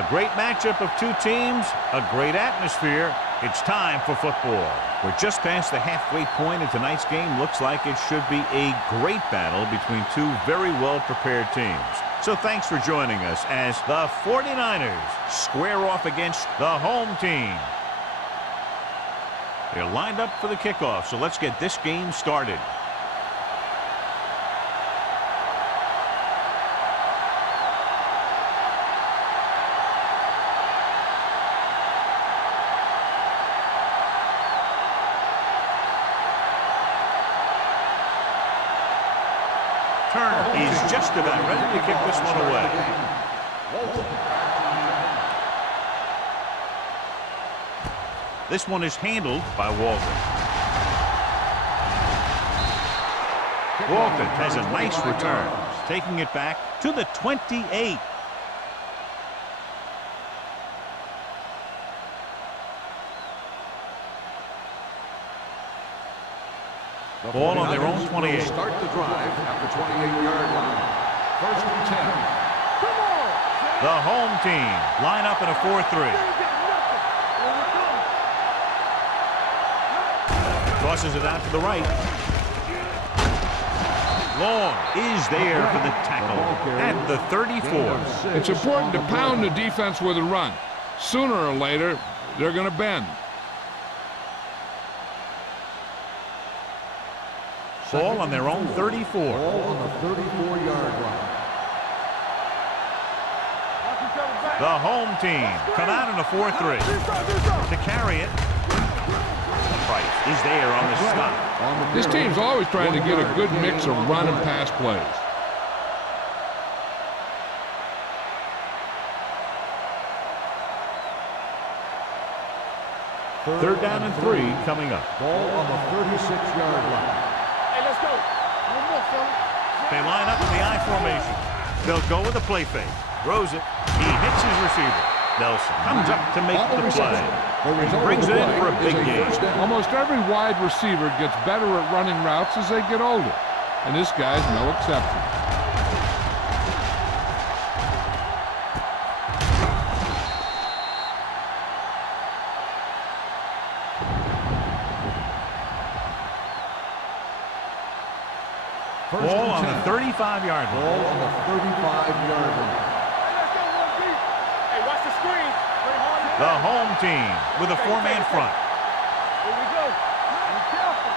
A great matchup of two teams, a great atmosphere. It's time for football. We're just past the halfway point, and tonight's game looks like it should be a great battle between two very well-prepared teams. So thanks for joining us as the 49ers square off against the home team. They're lined up for the kickoff, so let's get this game started. Turner is just about ready to kick this one away. This one is handled by Walton. Walton has a nice return, taking it back to the 28. Ball on their own 28. Start the drive at the 28-yard line. First and 10. The home team line up in a 4-3. Tosses it out to the right. Long is there for the tackle at the 34. It's important to pound the defense with a run. Sooner or later, they're going to bend. Ball on their own 34. Ball on the 34-yard line. The home team come out in a 4-3. To carry it. Price is there on the stop. This team's always trying to get a good mix of run and pass plays. Third down and 3 coming up. Ball on the 36-yard line. They line up in the I formation. They'll go with a play fake. Throws it. He hits his receiver. Nelson comes up to make the play. He brings it in for a big game. Almost every wide receiver gets better at running routes as they get older. And this guy's no exception. Ball on the 35-yard line. Ball on the 35-yard line. Hey, watch the screen. The home team with a four-man front. Here we go. Be careful.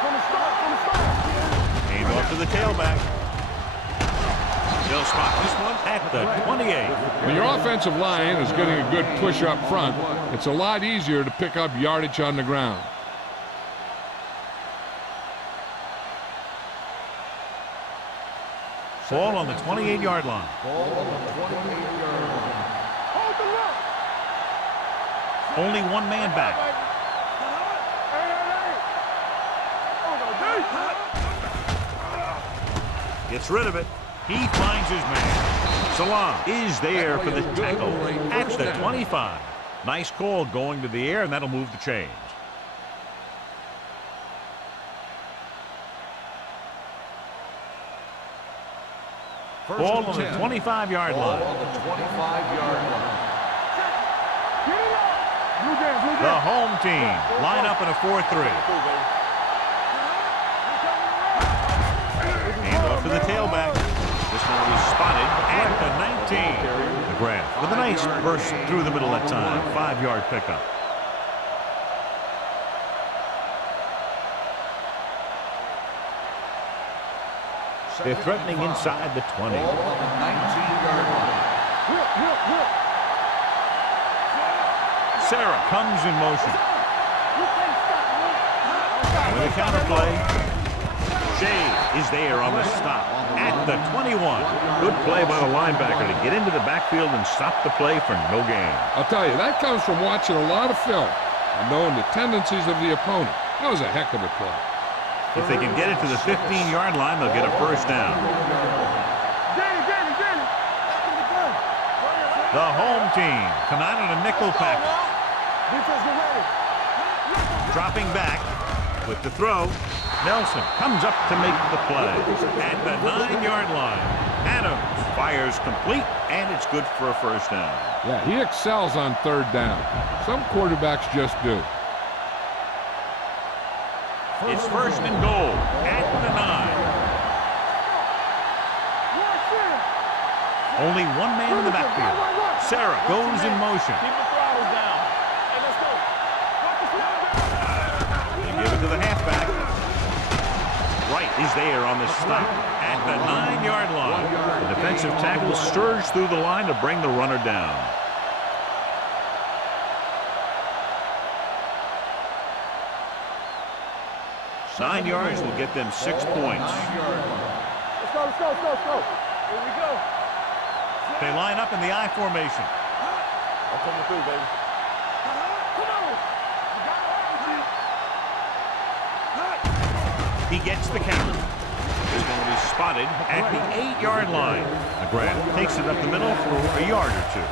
From the start. Hand off to the tailback. They'll spot this one at the 28. When your offensive line is getting a good push up front, it's a lot easier to pick up yardage on the ground. Ball on the 28-yard line. Ball on the 28-yard line. Hold the look. Only one man back. Gets rid of it. He finds his man. Salam is there for the tackle at the 25. Nice call going to the air, and that'll move the chains. Ball on the 25-yard line. Ball on the 25-yard line. The home team line up in a 4-3. Hand off to the tailback. This one was spotted at the 19. McGrath with a nice burst through the middle that time. 5-yard pickup. They're threatening inside the 20. Ball on the 19-yard line. Sarah comes in motion. With a counter play. Shea is there on the stop at the 21. Good play by the linebacker to get into the backfield and stop the play for no gain. I'll tell you, that comes from watching a lot of film and knowing the tendencies of the opponent. That was a heck of a play. If they can get it to the 15-yard line, they'll get a first down. The home team come out in a nickel package. Dropping back with the throw. Nelson comes up to make the play at the 9-yard line. Adams fires complete, and it's good for a first down. Yeah, he excels on third down. Some quarterbacks just do. It's first and goal at the 9. Only one man in the backfield. Sarah goes in motion. Keep the throttles down. Hey, let's go. They give it to the halfback. Wright is there on the stop at the 9-yard line. The defensive tackle surged through the line to bring the runner down. Nine yards will get them 6 points. Let's go, let's go, let's go, let's go. Here we go. They line up in the I formation. I'm coming through, baby. Come on. He gets the count. He's going to be spotted at the 8-yard line. McGrath takes it up the middle for a yard or two.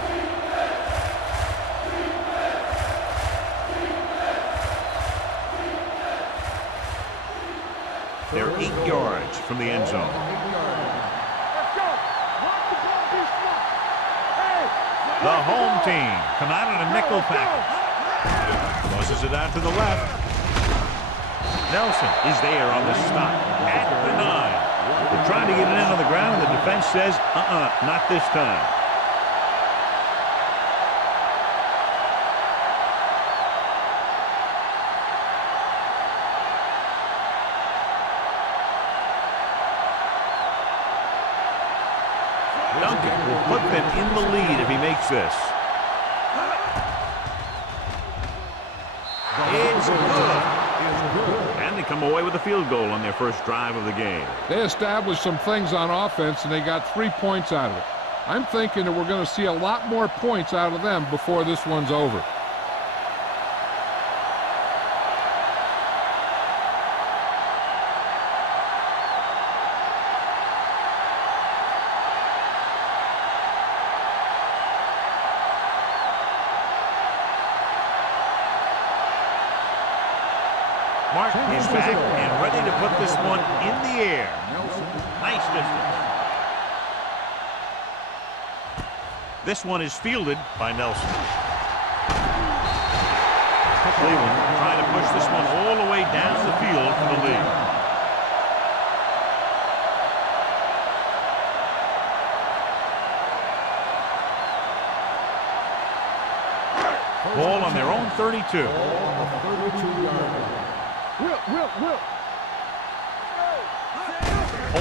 They're 8 yards from the end zone. Let's go. Watch the ball be smart. Hey. The home team come out in a nickel package. Tosses it out to the left. Nelson is there on the stop at the 9. They're trying to get it in on the ground, and the defense says, not this time. Duncan will put them in the lead if he makes this. It's good. And they come away with a field goal on their first drive of the game. They established some things on offense, and they got 3 points out of it. I'm thinking that we're going to see a lot more points out of them before this one's over. Martin is back and ready to put this one in the air. Nice distance. This one is fielded by Nelson. Cleveland trying to push this one all the way down the field for the lead. Ball on their own 32. Will.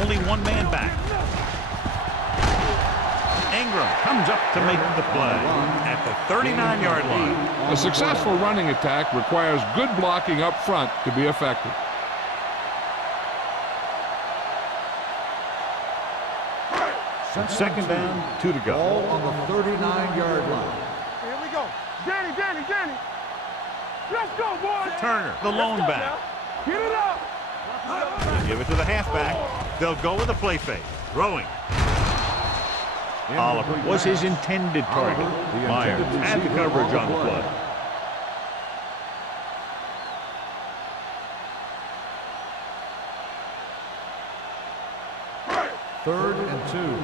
Only one man back. Ingram comes up to make the play at the 39-yard line. A successful running attack requires good blocking up front to be effective. Second down, 2 to go. Ball on the 39-yard line. Here we go. Danny. Let's go, boys. Turner, the lone back. Get it up. They give it to the halfback. They'll go with a play fake. Throwing. Oliver was his intended target. Myers had the coverage on the play. Third and 2.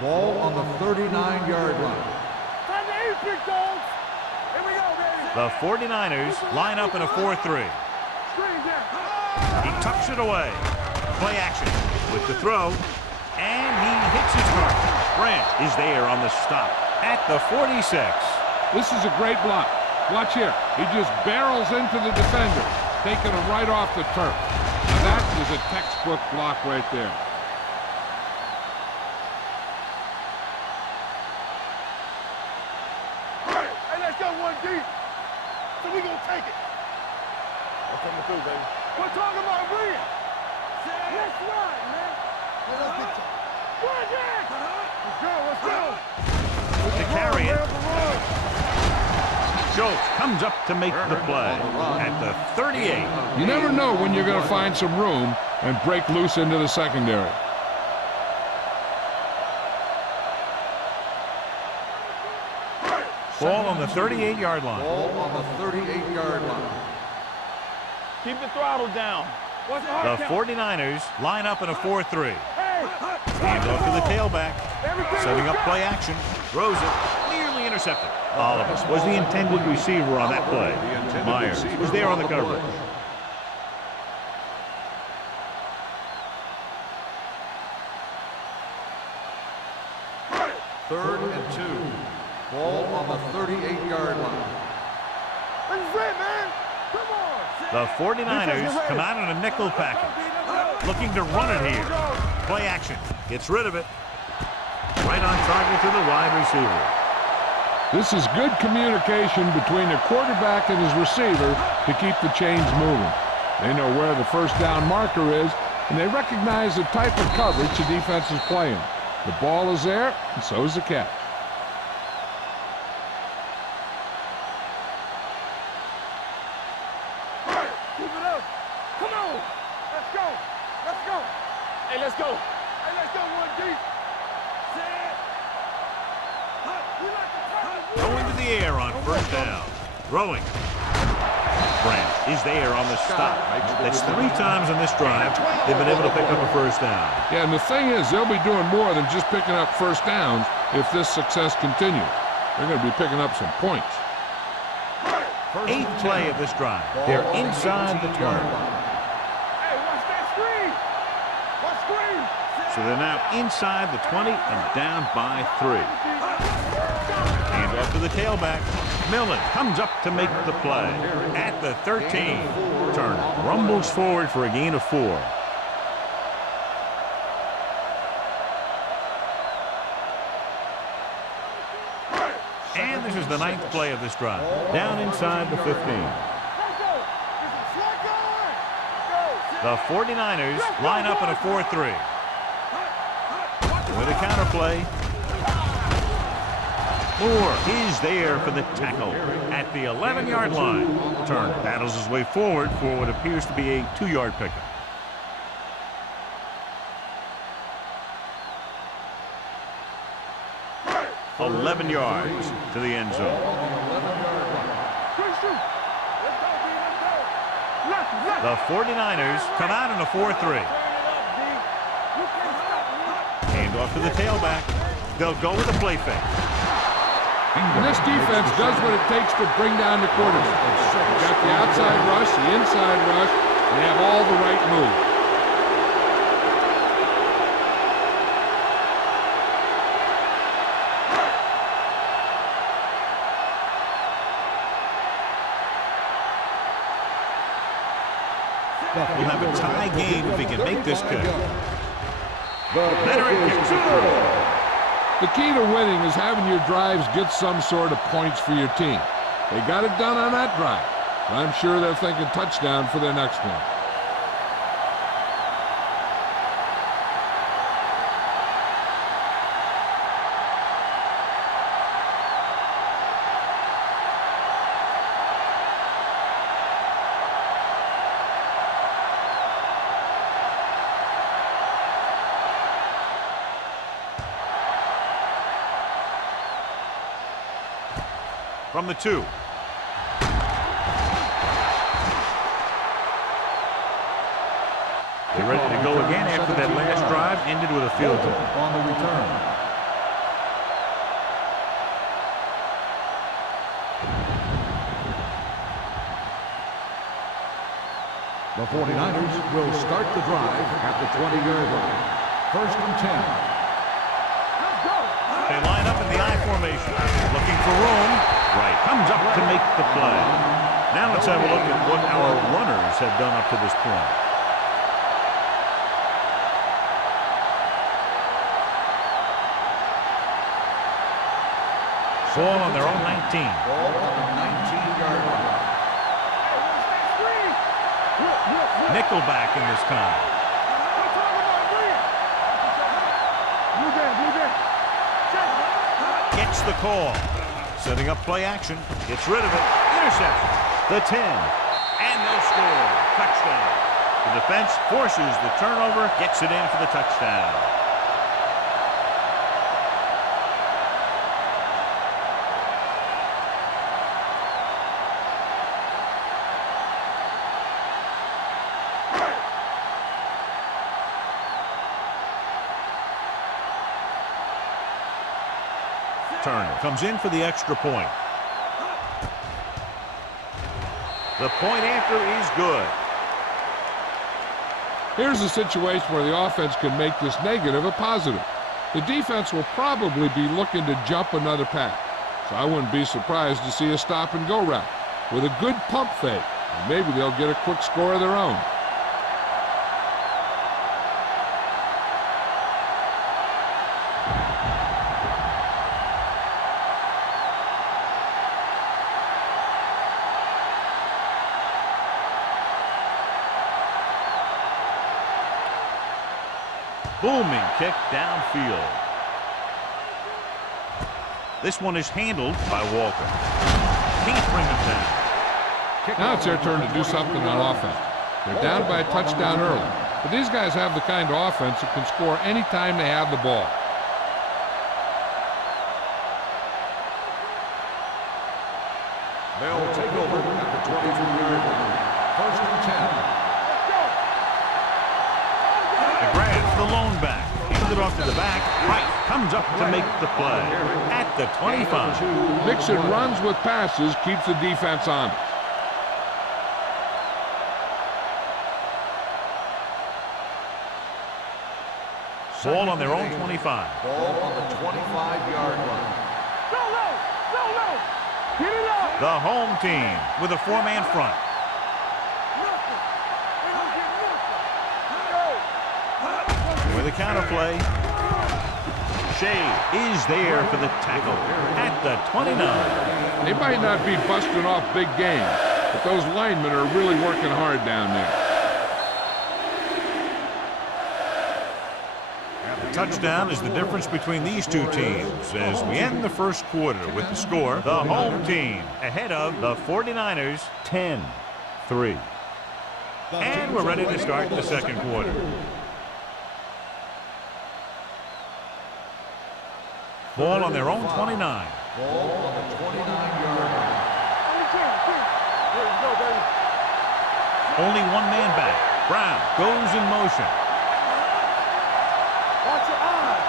Ball on the 39-yard line. Time to eat, big dogs. Here we go, baby. The 49ers line up in a 4-3. Screen down. He tucks it away. Play action with the throw. And he hits his mark. Grant is there on the stop at the 46. This is a great block. Watch here. He just barrels into the defender, taking him right off the turf. Now that is a textbook block right there. Hey, let's go one deep. So we gonna take it. I'm coming through, baby. We're talking about Rhea. Let's run, man. Let's go. To carry it. Schultz comes up to make the play at the 38. You never know when you're going to find some room and break loose into the secondary. Ball on the 38-yard line. Ball on the 38-yard line. Keep the throttle down. What's the The 49ers line up in a 4-3. Hey, Hand off to the tailback. Setting up play action. Throws it. Nearly intercepted. Oliver was the intended receiver on that play. Myers was there on the coverage. Third and 2. Ball on the 38-yard line. This is it, man. Come on. The 49ers come out in a nickel package. Looking to run it here. Play action. Gets rid of it. Right on target to the wide receiver. This is good communication between the quarterback and his receiver to keep the chains moving. They know where the first down marker is, and they recognize the type of coverage the defense is playing. The ball is there, and so is the catch. Keep it up. Come on. Let's go. Let's go. Hey, let's go. Hey, let's go one deep. Going to the air on first down. Throwing. Brand is there on the stop. That's 3 times in this drive they've been able to pick up a first down. Yeah, and the thing is, they'll be doing more than just picking up first downs if this success continues. They're going to be picking up some points. 8th play of this drive. They're inside the 20. Hey, watch that screen. Watch screen. So they're now inside the 20 and down by 3. Hand off to the tailback. Millen comes up to make the play. At the 13. Turner rumbles forward for a gain of 4. And this is the 9th play of this drive. Down inside the 15. The 49ers line up in a 4-3. With a counterplay. Moore is there for the tackle at the 11-yard line. Turner battles his way forward for what appears to be a 2-yard pickup. $11 yards to the end zone. The 49ers come out in a 4-3. Hand off to the tailback. They'll go with a play fake. And this defense does what it takes to bring down the quarterback. They've got the outside rush, the inside rush, and they have all the right moves. We'll have a tie game if he can make this kick. Leonard kicks it through. The key to winning is having your drives get some sort of points for your team. They got it done on that drive. I'm sure they're thinking touchdown for their next one. From the 2. They're ready to go again after that last drive ended with a field goal. On the return. The 49ers will start the drive at the 20-yard line. First and 10. They line up in the I formation, looking for room. Right, comes up to make the play. Now let's have a look at what our runners have done up to this point. Ball on their own 19. Ball on the 19-yard line. Nickelback in this time. Gets the call. Setting up play action. Gets rid of it. Interception. The 10. And they'll score. Touchdown. The defense forces the turnover. Gets it in for the touchdown. returner comes in for the extra point. The point after is good. Here's a situation where the offense can make this negative a positive. The defense will probably be looking to jump another pass, so I wouldn't be surprised to see a stop-and-go route with a good pump fake, and maybe they'll get a quick score of their own. Booming kick downfield. This one is handled by Walker. Can't bring it down. Now it's their turn to do something on offense. They're down by a touchdown early, but these guys have the kind of offense that can score anytime they have the ball. They'll take over at the 22-yard line. First and 10. The grab, the lone back. Hands it off to the back. Right, comes up to make the play. At the 25. Mixing runs with passes keeps the defense honest. Ball on their own 25. Ball on the 25-yard line. Go low! Go low! Get it up! The home team with a four-man front. Nothing! We don't get nothing! Go! With a counter play. Shea is there for the tackle at the 29. They might not be busting off big games, but those linemen are really working hard down there. Touchdown is the difference between these two teams as we end the first quarter with the score. The home team ahead of the 49ers 10-3. And we're ready to start the second quarter. Ball on their own 29. Ball on the 29-yard line. There you go, baby. Only one man back. Brown goes in motion. Watch your eyes.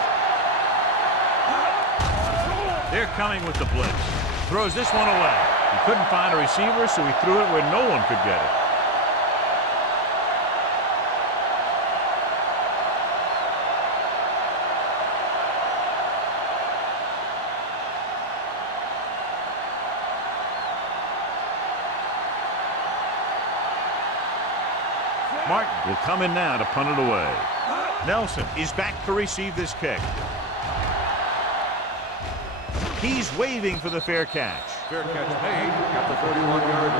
They're coming with the blitz. Throws this one away. He couldn't find a receiver, so he threw it where no one could get it. Martin will come in now to punt it away. Nelson is back to receive this kick. He's waving for the fair catch. Fair catch made at the 31-yard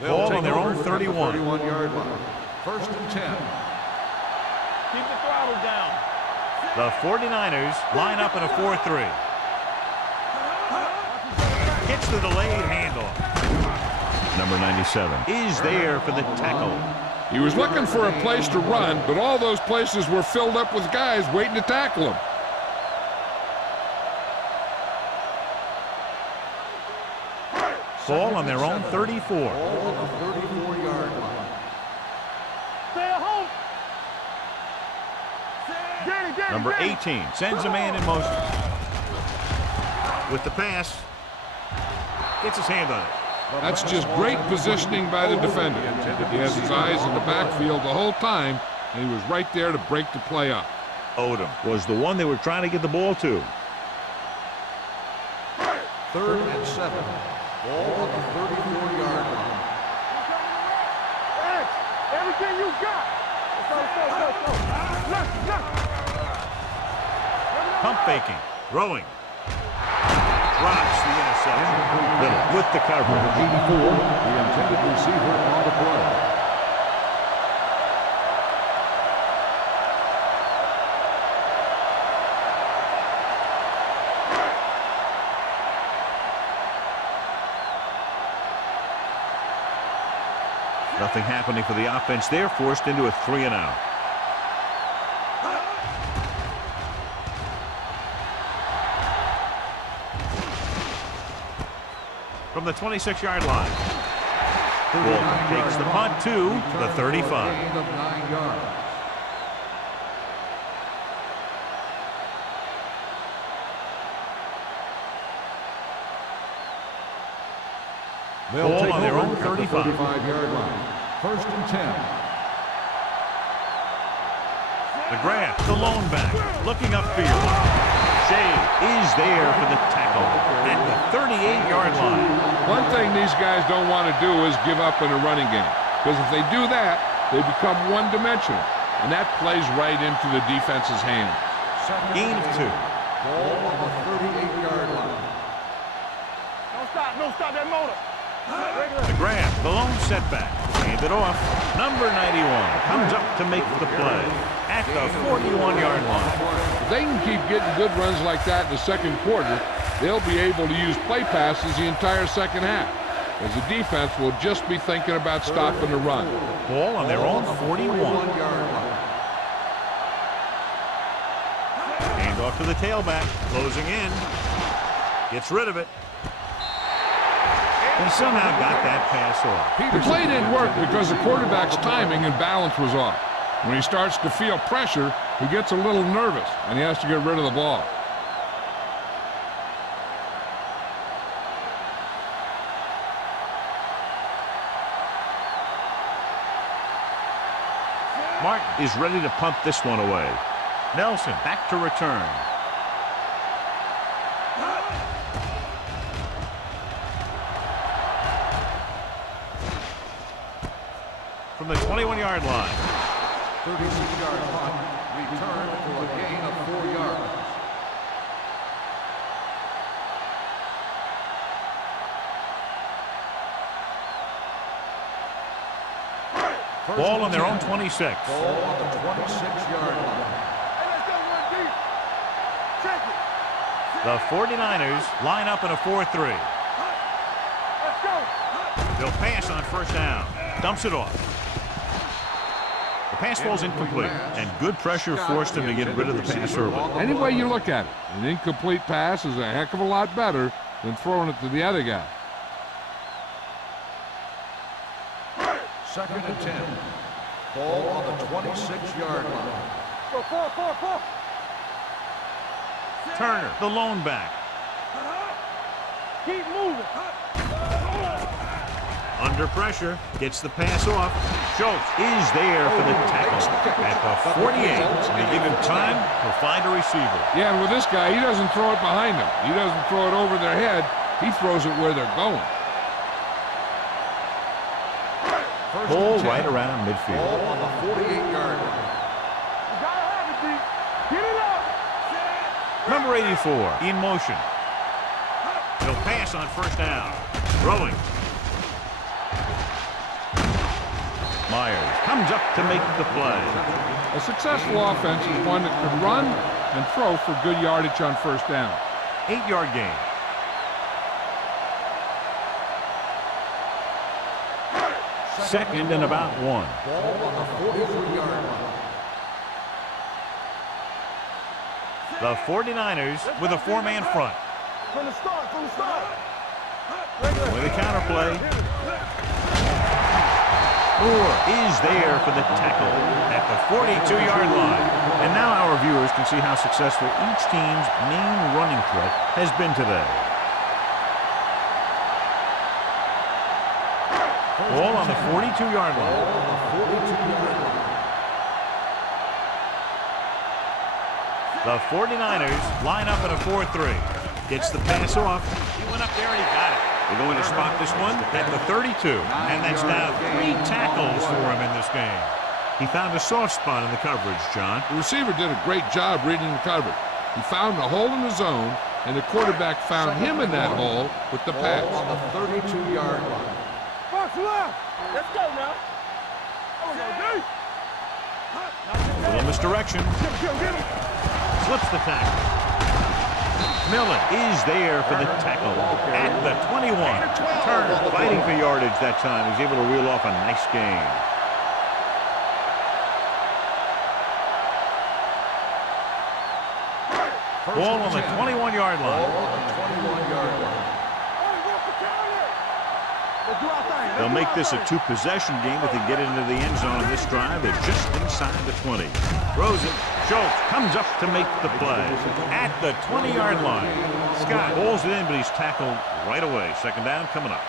line. Ball on their own 31. 31-yard line. First and 10. Keep the throttle down. The 49ers line up in a 4-3. Gets the delayed handoff. Number 97 is there for the tackle. He was looking for a place to run, but all those places were filled up with guys waiting to tackle him. Ball on their own 34. Ball on the 34-yard line. Stay at home. Get it, Number get it. 18 sends a man in motion. With the pass, gets his hand on it. That's just great positioning by the defender. He has his eyes in the backfield the whole time, and he was right there to break the play up. Odom was the one they were trying to get the ball to. Third and 7. Ball on the 34-yard line. X, everything you got. Let's go. Look. Pump faking, throwing. Drops the interception. Little with the coverage. 84, the intended receiver on the play. Nothing happening for the offense. They're forced into a 3-and-out. From the 26-yard line. Walton takes the punt to the 35. Gain of 9 yards. They'll Ball take on their over own at the 35. 35-yard line. First and 10. McGrath, the lone back, looking upfield. Shea is there for the tackle at the 38-yard line. One thing these guys don't want to do is give up in a running game, because if they do that, they become one-dimensional, and that plays right into the defense's hands. Gain of 2. Ball on the 38-yard line. Don't stop that motor. McGrath, the lone setback, hand it off. Number 91 comes up to make the play at the 41-yard line. If they can keep getting good runs like that in the second quarter, they'll be able to use play passes the entire second half, as the defense will just be thinking about stopping the run. Ball on their own 41. 41-yard line. Hand off to the tailback, closing in. Gets rid of it. He somehow got that pass off. The play didn't work because the quarterback's timing and balance was off. When he starts to feel pressure, he gets a little nervous, and he has to get rid of the ball. Martin is ready to punt this one away. Nelson back to return. From the 21-yard line. 36-yard punt. Return for a gain of 4 yards. Ball on their own 26. Ball on the 26-yard line. Hey, let's go one deep. Check it. The 49ers line up in a 4-3. Let's go. They'll pass on first down. Dumps it off. The pass falls incomplete, and good pressure forced him to get rid of the pass early. Any way you look at it, an incomplete pass is a heck of a lot better than throwing it to the other guy. Second and 10. Ball on the 26-yard line. Go, four. Turner, the lone back. Keep moving. Under pressure, gets the pass off. Schultz is there for the tackle at the 48. They give him time to find a receiver. Yeah, and with this guy, he doesn't throw it behind them. He doesn't throw it over their head. He throws it where they're going. Ball right around midfield. Ball on the 48-yard line. You gotta have it, D. Get it up. Number 84 in motion. He'll pass on first down. Throwing. Myers comes up to make the play. A successful offense is one that can run and throw for good yardage on first down. 8-yard gain. Second and about 1. Ball on the 43-yard line. The 49ers with a 4-man front. From the start. With a counterplay. Moore is there for the tackle at the 42-yard line. And now our viewers can see how successful each team's main running threat has been today. Ball on the 42-yard line. The 49ers line up in a 4-3. Gets the pass off. He went up there and he got it. They're going to spot this one at the 32. And that's now 3 tackles for him in this game. He found a soft spot in the coverage, John. The receiver did a great job reading the coverage. He found a hole in the zone, and the quarterback found him in that hole with the pass. Ball on the 32-yard line. Box left. Let's go now. Oh, no, D. Little misdirection. Get him. Slips the tackle. Millen is there for the tackle at the 21. Turner fighting for yardage that time. He's able to reel off a nice gain. Ball on the 21-yard line. Ball on the 21-yard line. Hey, what's the counter? They'll make this a two-possession game if they get into the end zone in this drive. They're just inside the 20. Throws it. Schultz comes up to make the play at the 20-yard line. Scott pulls it in, but he's tackled right away. Second down coming up.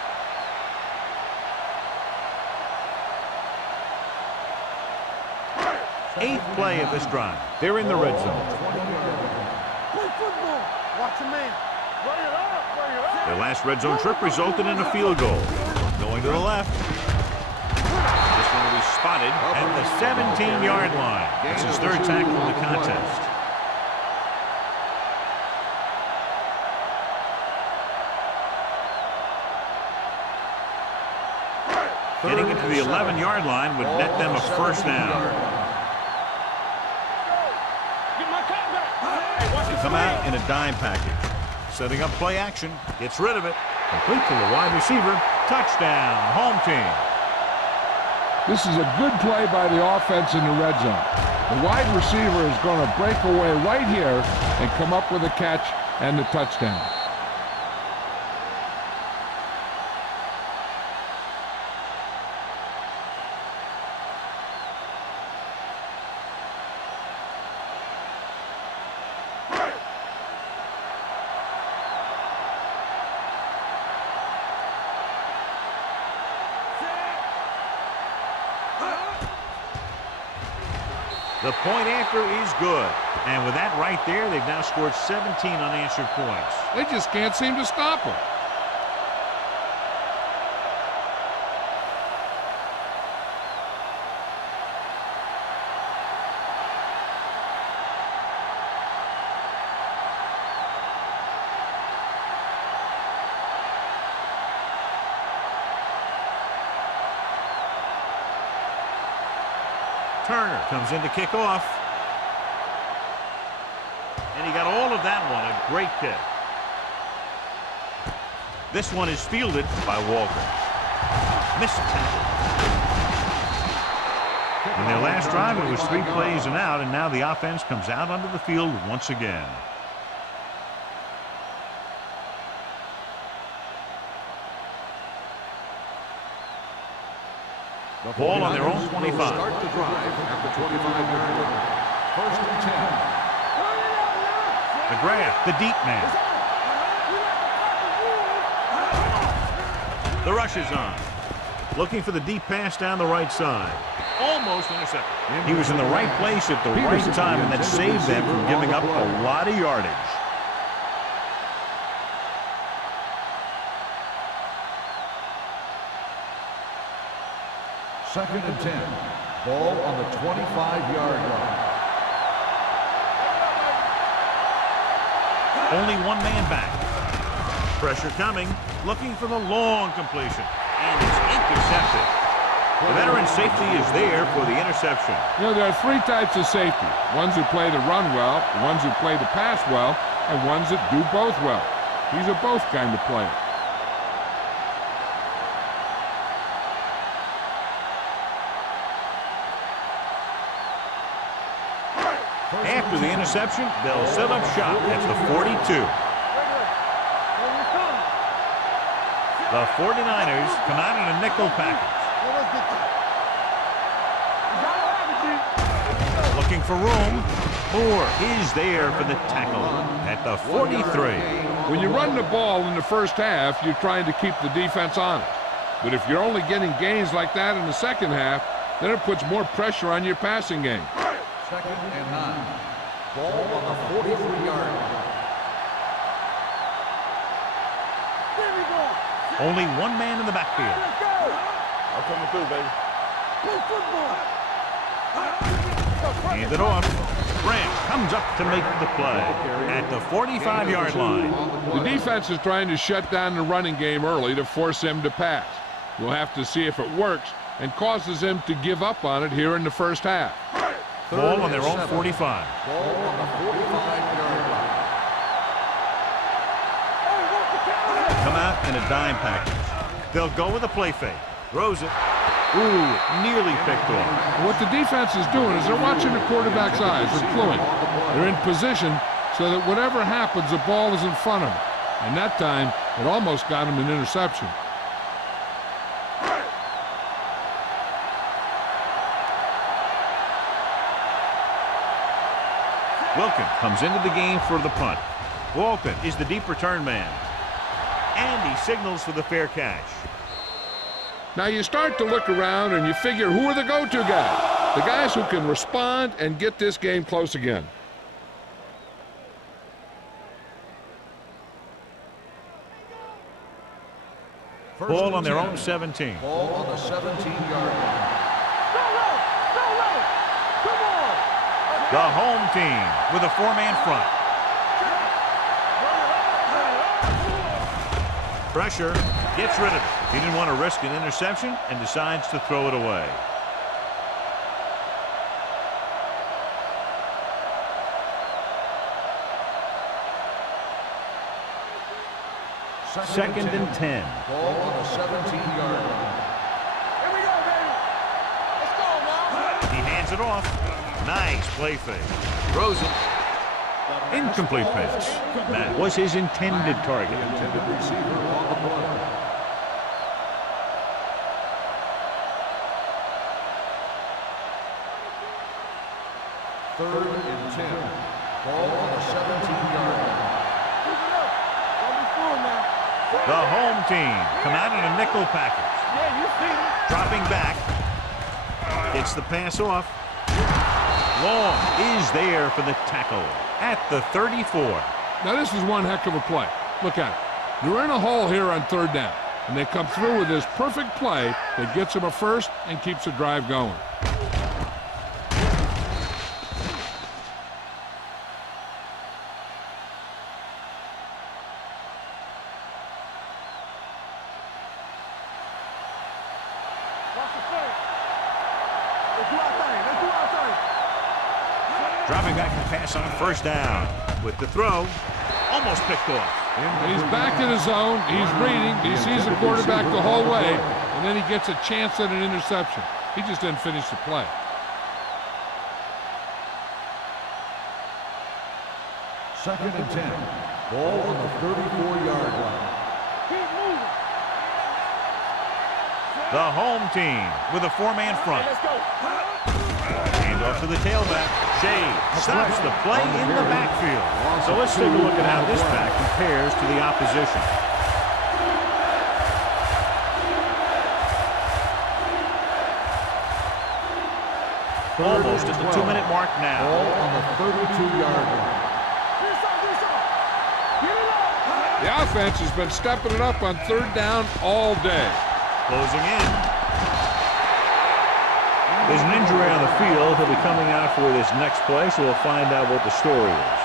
Eighth play of this drive. They're in the red zone. Play football. Watch a man. Bring it up. Bring it up. Their last red zone trip resulted in a field goal. Going to the left. This one will be spotted at the 17-yard line. It's his third tackle in the contest. Getting it to the 11-yard line would net them a first down. They come out in a dime package. Setting up play action. Gets rid of it. Complete to the wide receiver. Touchdown. Home team. This is a good play by the offense in the red zone. The wide receiver is going to break away right here and come up with a catch and the touchdown. The point after is good. And with that right there, they've now scored 17 unanswered points. They just can't seem to stop them. Turner comes in to kick off. And he got all of that one. A great kick. This one is fielded by Walker. Missed tackle. In their last drive, it was 3 plays and out, and now the offense comes out onto the field once again. The Ball on their own 49ers 25. will start the drive at the 25-yard line. First and 10. McGrath, the deep man. The rush is on. Looking for the deep pass down the right side. Almost intercepted. He was in the right place at the right time, and that saved them from giving up a lot of yardage. Second and 10. Ball on the 25-yard line. Only one man back. Pressure coming. Looking for the long completion. And it's intercepted. The veteran safety is there for the interception. You know, there are 3 types of safety. Ones who play to run well, ones who play to pass well, and ones that do both well. He's a both kind of player. After the interception, they'll set up shop at the 42. The 49ers come out in a nickel package. Looking for room. Moore is there for the tackle at the 43. When you run the ball in the first half, you're trying to keep the defense honest. But if you're only getting gains like that in the second half, then it puts more pressure on your passing game. Second and 9. Ball on the 43-yard line. Only one man in the backfield. I'm coming through, baby. Play football. Hand it off. Grant comes up to make the play at the 45-yard line. The defense is trying to shut down the running game early to force him to pass. We'll have to see if it works and causes him to give up on it here in the first half. Ball on their own 45. Ball on the 45-yard line. Come out in a dime package. They'll go with a play fake. Throws it. Ooh, nearly picked off. What the defense is doing is they're watching the quarterback's eyes. They're fluent. They're in position so that whatever happens, the ball is in front of them. And that time, it almost got him an interception. Wilkin comes into the game for the punt. Walton is the deep return man. And he signals for the fair catch. Now you start to look around and you figure, who are the go-to guys? The guys who can respond and get this game close again. Ball on their own 17. Ball on the 17-yard line. The home team with a 4-man front. Pressure, gets rid of it. He didn't want to risk an interception and decides to throw it away. Second and 10. Ball on the 17-yard line. Here we go, baby. Let's go, man. He hands it off. Nice play fake. Throws it. Incomplete pass. That was his intended target. Intended receiver on the play. Third and 10. Ball on the 17-yard line. Don't be fooled now. The home team come out in a nickel package. Yeah, you see him. Dropping back. Gets the pass off. Long is there for the tackle at the 34. Now this is one heck of a play. Look at it. They're in a hole here on third down, and they come through with this perfect play that gets them a first and keeps the drive going. Watch the play. Let's do our thing. Let's do our thing. Dropping back to pass on first down. With the throw, almost picked off. He's back in his zone. He's reading. He sees the quarterback the whole way, and then he gets a chance at an interception. He just didn't finish the play. Second and 10. Ball on the 34-yard line. Keep moving. The home team with a 4-man front. Let's go. Hand off to the tailback. Shea stops the play in the backfield. So let's take a look at how this back compares to the opposition. Almost at the 2-minute mark now. Ball on the 32-yard line. The offense has been stepping it up on third down all day. Closing in. There's an injury on the field. He'll be coming out for this next play, so we'll find out what the story is.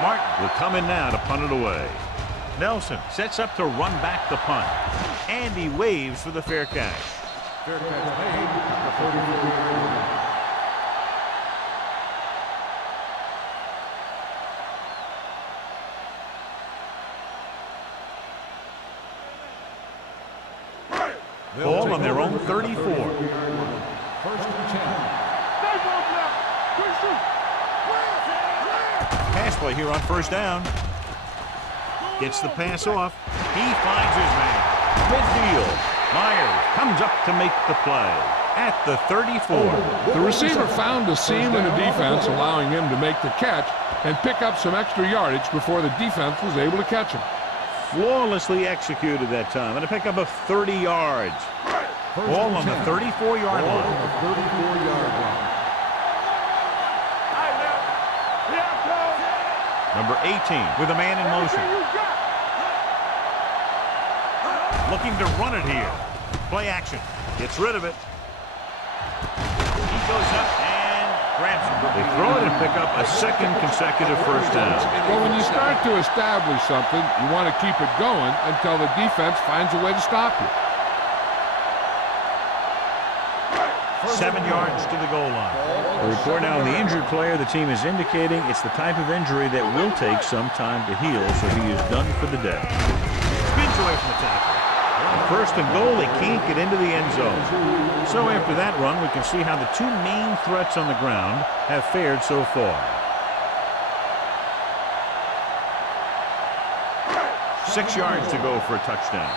Martin will come in now to punt it away. Nelson sets up to run back the punt. And he waves for the fair catch. Fair catch made at the 34-yard line. Ball on their own 34. First and 10. Pass play here on first down. Gets the pass off. He finds his man. Midfield. Myers comes up to make the play at the 34. The receiver found a seam in the defense, allowing him to make the catch and pick up some extra yardage before the defense was able to catch him. Flawlessly executed that time and a pickup of 30 yards. Ball on the 34-yard Ball line. on the 34-yard line. Number 18 with a man in motion. Looking to run it here. Play action. Gets rid of it. He goes up and grabs it. They throw it and pick up a second consecutive first down. Well, when you start to establish something, you want to keep it going until the defense finds a way to stop you. 7 yards to the goal line. A report now on the injured player. The team is indicating it's the type of injury that will take some time to heal, so he is done for the day. Spins away from the tackle. First and goal, they can't get into the end zone. So after that run, we can see how the two main threats on the ground have fared so far. 6 yards to go for a touchdown.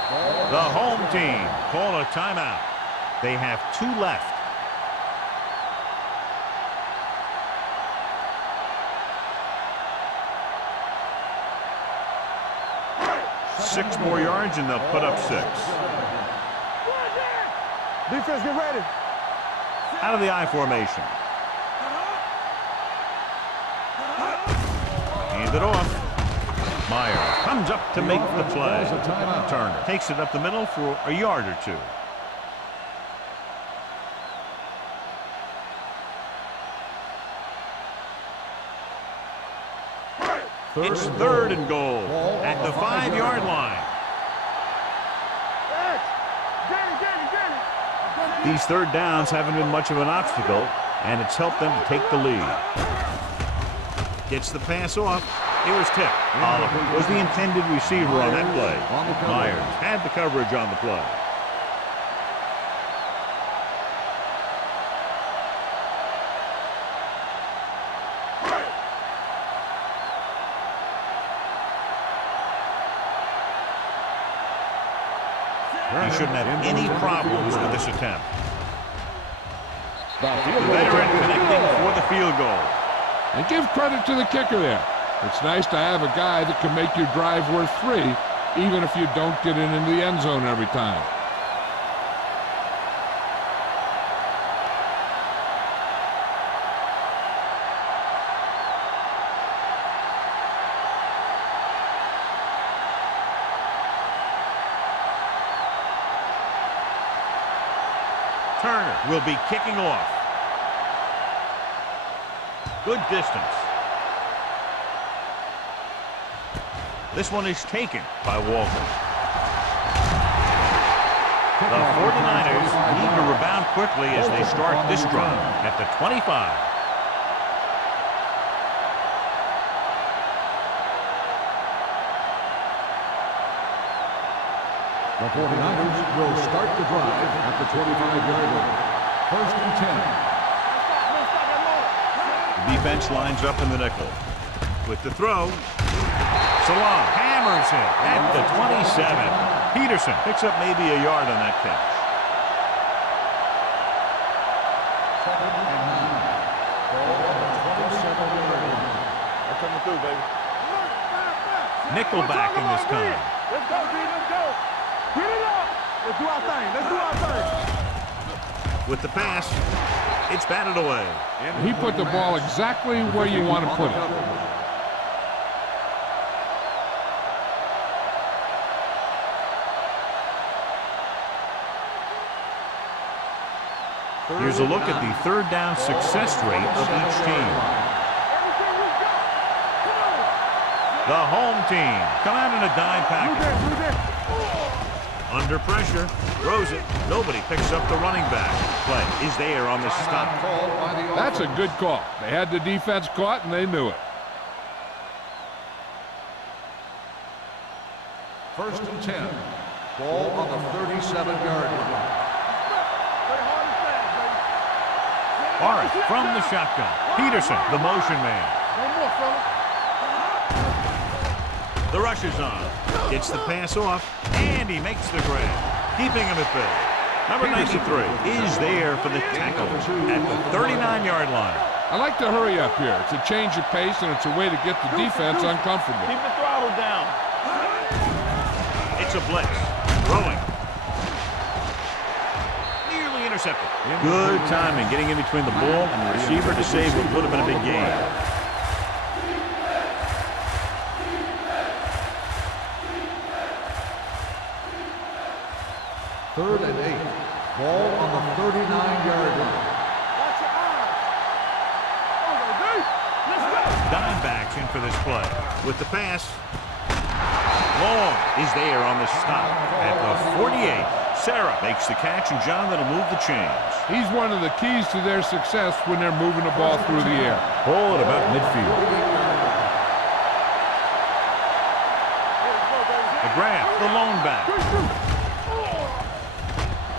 The home team call a timeout. They have 2 left. Six more yards and they'll put up 6. Defense, get ready. Out of the I formation. Hand it off. Meyer comes up to make the play. Turner takes it up the middle for a yard or 2. It's 3rd and goal at the 5-yard line. These 3rd downs haven't been much of an obstacle, and it's helped them to take the lead. Gets the pass off. It was tipped. Oliver was the intended receiver on that play. Myers had the coverage on the play. He shouldn't have any problems with this attempt. The veteran connecting for the field goal. And give credit to the kicker there. It's nice to have a guy that can make your drive worth 3, even if you don't get in the end zone every time. Turner will be kicking off. Good distance. This one is taken by Walton. The 49ers need to rebound quickly as they start this drive at the 25. The 49ers will start the drive at the 25-yard line. 1st and 10. The defense lines up in the nickel. With the throw, Salah hammers it at the 27. Peterson picks up maybe a yard on that catch. 2nd and 9. Ball on the 27-yard line. I'm coming through, baby. Nickelback in this time. Let's go, D. Let's go. Get it up. Let's do our thing. Let's do our thing. With the pass, it's batted away. He put the ball exactly where you want to put it. Here's a look at the 3rd down success rate of each team. The home team come out in a dime package. Under pressure, throws it. Nobody picks up the running back. Play is there on the stop. That's a good call. They had the defense caught, and they knew it. 1st and 10. Ball on the 37-yard line. Hart from the shotgun. Peterson, the motion man. The rush is on. Gets the pass off, and he makes the grab, keeping him at bay. Number 93 is there for the tackle at the 39-yard line. I like to hurry up here. It's a change of pace, and it's a way to get the defense uncomfortable. Keep the throttle down. It's a blitz. Throwing. Nearly intercepted. Good timing, getting in between the ball and the receiver to save what would have been a big gain. 3rd and 8. Ball on the 39-yard line. Dimebacks in for this play. With the pass. Long is there on the stop at the 48. Sarah makes the catch, and John, that'll move the chains. He's one of the keys to their success when they're moving the ball through the air. Ball at about midfield. McGrath, the lone back.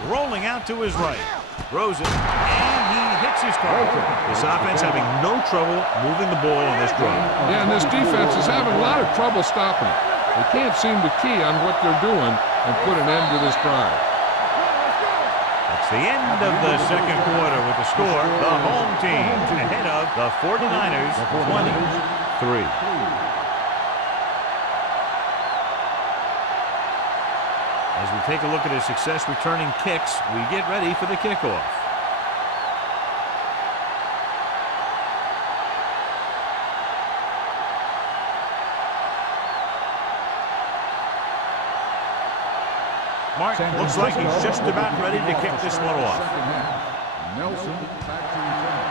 Rolling out to his right. Throws it, and he hits his target. This offense having no trouble moving the ball on this drive. Yeah, and this defense is having a lot of trouble stopping it. They can't seem to key on what they're doing and put an end to this drive. That's the end of the second quarter with the score. The home team ahead of the 49ers 23. As we take a look at his success returning kicks, we get ready for the kickoff. Mark looks like he's just about ready to kick this one off. Nelson back to return.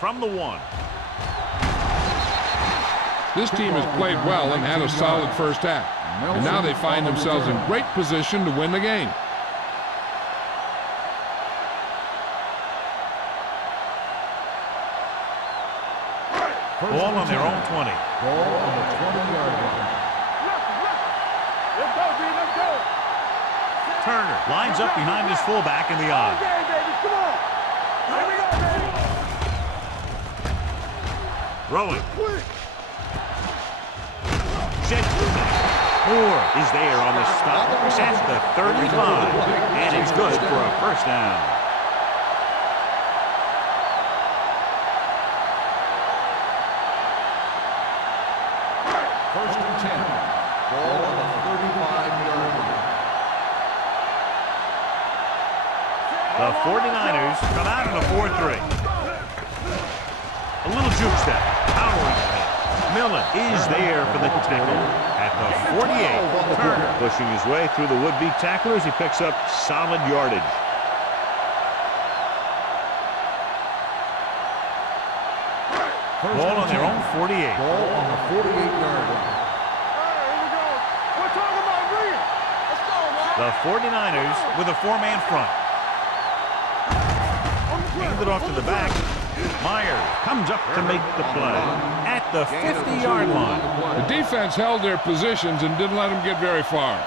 From the 1. This team has played well and had a solid first half. And now they find themselves in great position to win the game. Ball on their own 20. Ball on the 20-yard line. Let's go, B. Let's go. Turner lines up behind his fullback in the odd. Okay, baby. Come on. Here we go, baby. Throwing. Quick. Moore is there on the stop at the 35, and it's good for a first down. First and 10. Ball on the 35-yard line. The 49ers come out in a 4-3. A little juke step, powering ahead. Millen is there for the tackle at the 48. Turner pushing his way through the would-be tacklers. He picks up solid yardage. Ball on their own 48. Ball on the 48-yard line. All right, here we go. We're talking about Reed. Let's go, man. The 49ers with a 4-man front. Hand it off to the back. Myers comes up to make the play at the 50-yard line. The defense held their positions and didn't let them get very far.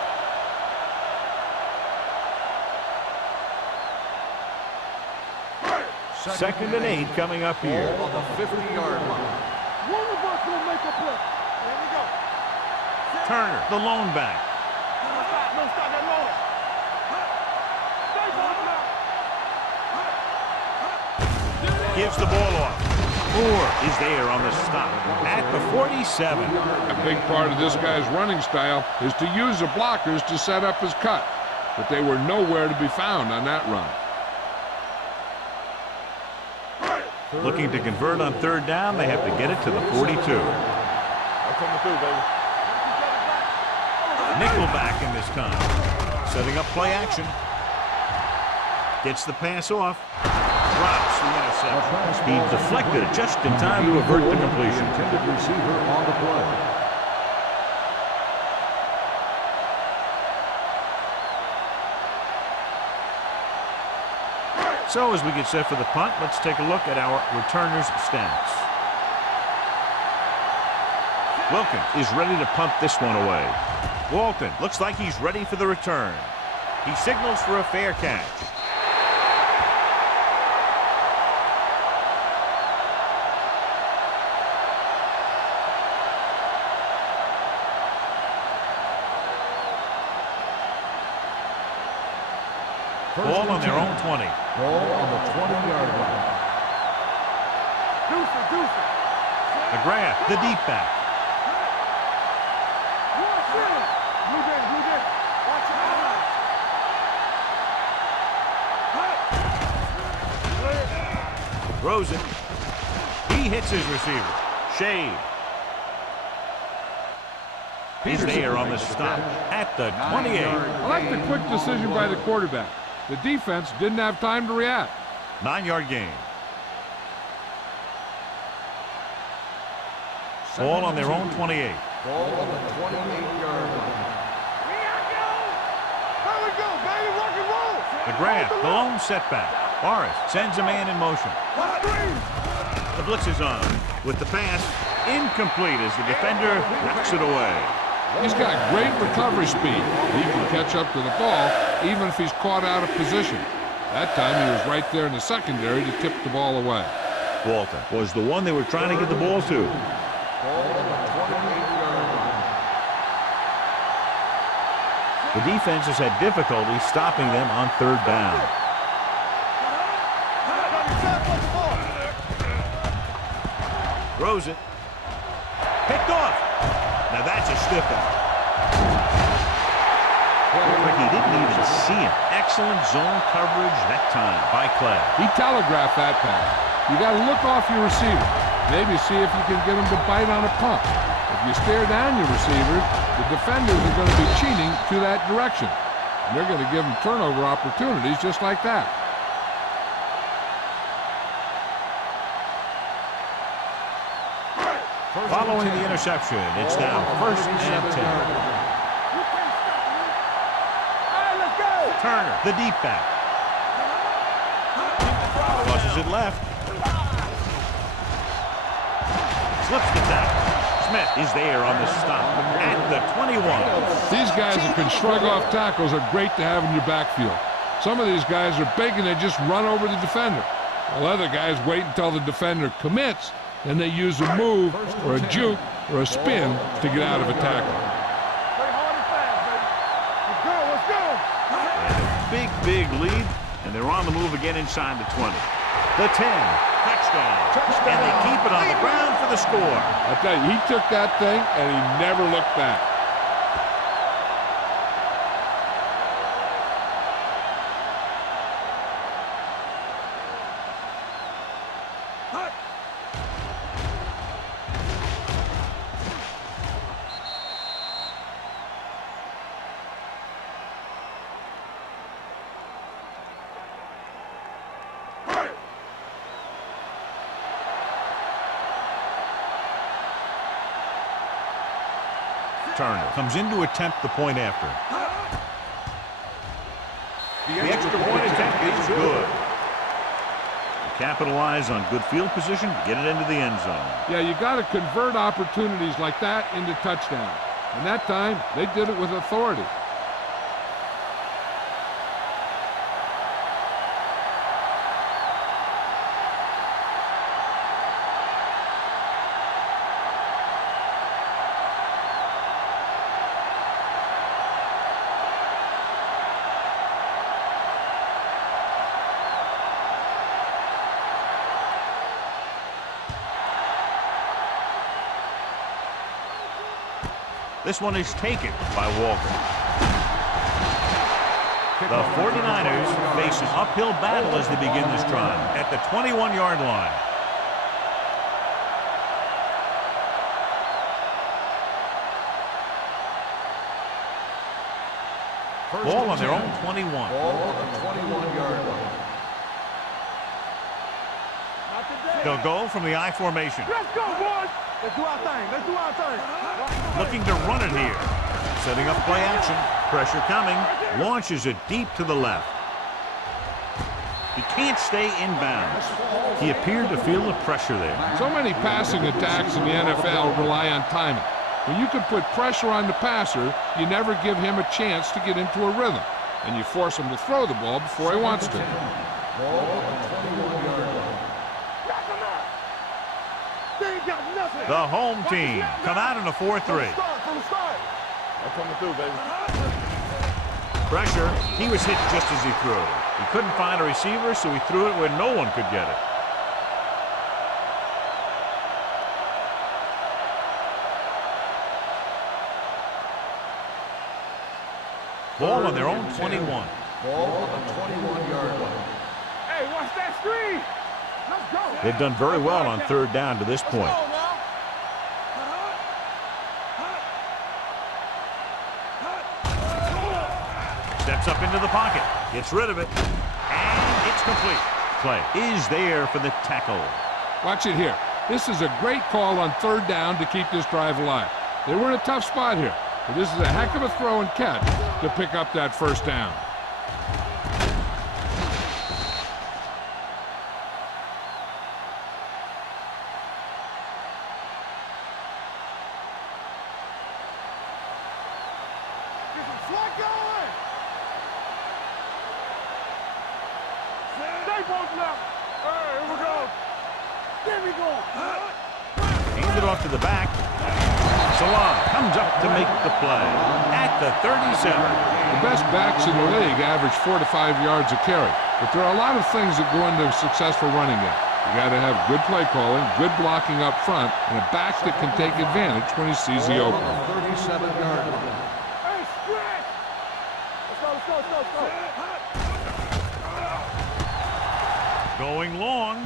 Second and 8 coming up here. Ball on the 50-yard line. One of us will make a play. Here we go. Turner, the lone back. No, stop that load. Stay ball. Gives the ball off. Moore is there on the stop at the 47. A big part of this guy's running style is to use the blockers to set up his cut, but they were nowhere to be found on that run. Looking to convert on third down, they have to get it to the 42. I'm coming through, baby. Nickelback in this time. Setting up play action. Gets the pass off. Drops the interception. He deflected it just in time to avert the completion. Intended receiver on the play. So as we get set for the punt, let's take a look at our returners' stats. Wilkins is ready to punt this one away. Walton looks like he's ready for the return. He signals for a fair catch. Ball on their own 20. Ball on the 20-yard line. Deuce. McGrath, the deep back. Blue Jay. Watch out. Throws it. He hits his receiver. Shade is there on the stop at the 28. I like the quick decision by the quarterback. The defense didn't have time to react. 9-yard gain. Ball on their own 28. Ball on the 28-yard line. There we go, baby. Rock and roll. McGrath, the lone setback. Morris sends a man in motion. The blitz is on. With the pass, incomplete as the defender knocks it away. He's got great recovery speed. He can catch up to the ball even if he's caught out of position. That time he was right there in the secondary to tip the ball away. Walton was the one they were trying to get the ball to. Ball on the 28-yard line. The defense has had difficulty stopping them on third down. Throws it. Picked off. Now that's a stiff one. Like he didn't even see him. Excellent zone coverage that time by Clay. He telegraphed that pass. You got to look off your receiver. Maybe see if you can get him to bite on a pump. If you stare down your receivers, the defenders are going to be cheating to that direction. And they're going to give them turnover opportunities just like that. Following the interception, it's now first and 10. Turner, the deep back. Crosses it left. Slips the tackle. Smith is there on the stop at the 21. These guys that can shrug off tackles are great to have in your backfield. Some of these guys are big and they just run over the defender. While other guys wait until the defender commits, and they use a move or a juke or a spin to get out of a tackle. Big lead, and they're on the move again inside the 20. The 10, touchdown, and they keep it on the ground for the score. I tell you, he took that thing and he never looked back. Turner comes in to attempt the point after. The extra point attempt is good. Capitalize on good field position, get it into the end zone. Yeah, you got to convert opportunities like that into touchdowns. And that time, they did it with authority. This one is taken by Walker. The 49ers face an uphill battle as they begin this drive at the 21-yard line. Ball on their own 21. Ball on the 21-yard line. They'll go from the I formation. Let's go, boys. Let's do our thing. Let's do our thing. Looking to run it here. Setting up play action. Pressure coming. Launches it deep to the left. He can't stay inbounds. He appeared to feel the pressure there. So many passing attacks in the NFL rely on timing. When you can put pressure on the passer, you never give him a chance to get into a rhythm. And you force him to throw the ball before he wants to. Ball on the 21-yard line. The home team come out in a 4-3. From the start. I'm coming through, baby. Pressure. He was hit just as he threw it. He couldn't find a receiver, so he threw it where no one could get it. Ball on their own 21. Ball on the 21-yard line. Hey, watch that screen. Let's go. They've done very well on third down to this point. Steps up into the pocket, gets rid of it, and it's complete. Clay is there for the tackle. Watch it here. This is a great call on third down to keep this drive alive. They were in a tough spot here, but this is a heck of a throw and catch to pick up that first down. hand it off to the back. Salon comes up to make the play at the 37. The best backs in the league average 4 to 5 yards a carry. But there are a lot of things that go into a successful running game. You got to have good play calling, good blocking up front, and a back that can take advantage when he sees the opening. 37-yard line. Hey, stretch! Let's go. Going long.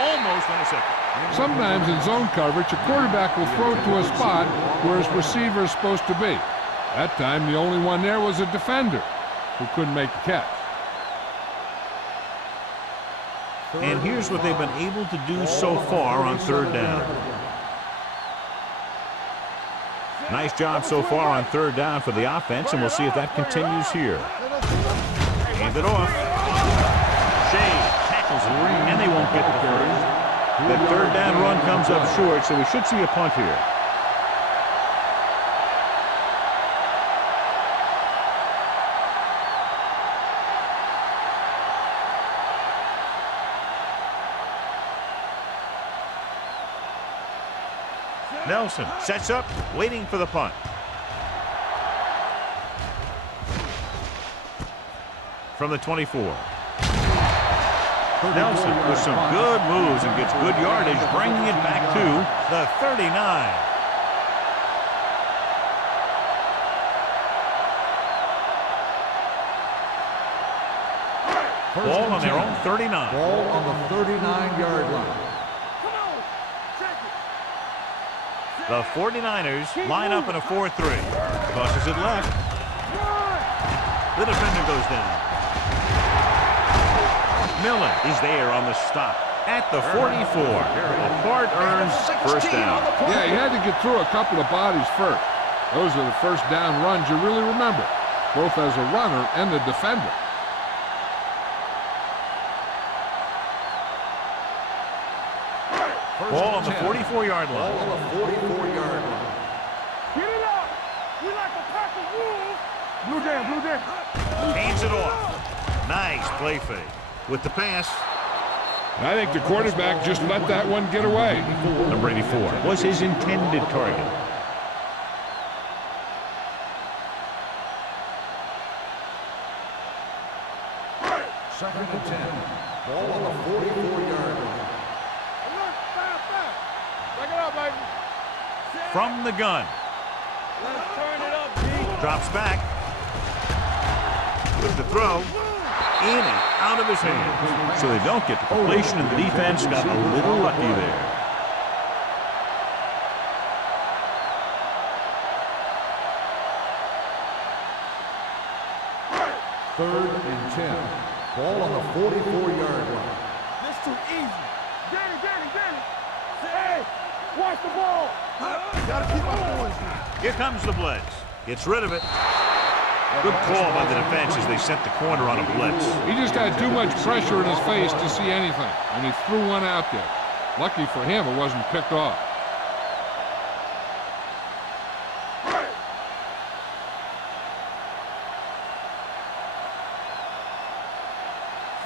Almost intercepted. Sometimes in zone coverage, a quarterback will throw to a spot where his receiver is supposed to be. That time, the only one there was a defender who couldn't make the catch. And here's what they've been able to do so far on third down. Nice job so far on third down for the offense, and we'll see if that continues here. Hand it off. Shea tackles it, and they won't get the first. The third down run comes up short, so we should see a punt here. Nelson sets up, waiting for the punt. From the 24. Nelson with some good moves and gets good yardage, bringing it back to the 39. Ball on their own 39. Ball on the 39-yard line. The 49ers line up in a 4-3. Tosses it left. The defender goes down. Miller is there on the stop at the 44. A hard-earned first down. Yeah, he had to get through a couple of bodies first. Those are the first down runs you really remember, both as a runner and the defender. Ball on the 44-yard line. Ball on the 44-yard line. Get it up! We like a pack of wolves! Blue down. Hands it off. Nice play fake. With the pass. I think the quarterback just let that one get away. Number 84 was his intended target. Second and 10. Ball on the 44-yard line. Back it up, baby. From the gun. Let's turn it up, D. Drops back. With the throw. In and out of his hands. So they don't get the completion, and the defense got a little lucky there. Third and 10. Ball on the 44-yard line. This too easy. Danny. Hey, watch the ball. Gotta keep my boys. Here comes the blitz. Gets rid of it. Good call by the defense as they sent the corner on a blitz. He just had too much pressure in his face to see anything, and he threw one out there. Lucky for him, it wasn't picked off.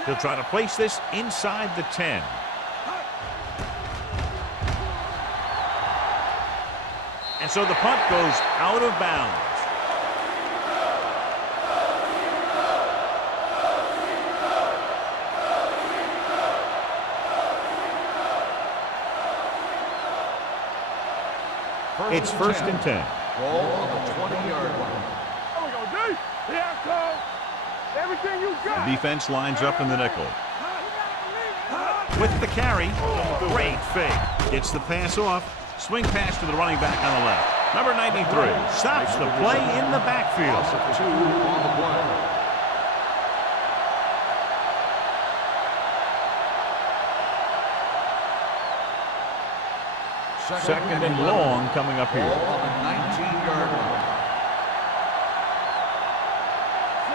He'll try to place this inside the 10. And so the punt goes out of bounds. It's first and 10. Ball on the 20-yard line. There we go, D. Here I come. Everything you got. The defense lines up in the nickel. With the carry, great fake. Gets the pass off. Swing pass to the running back on the left. Number 93 stops the play in the backfield. 2 on the play. Second and long coming up here. Ball on the 19-yard line.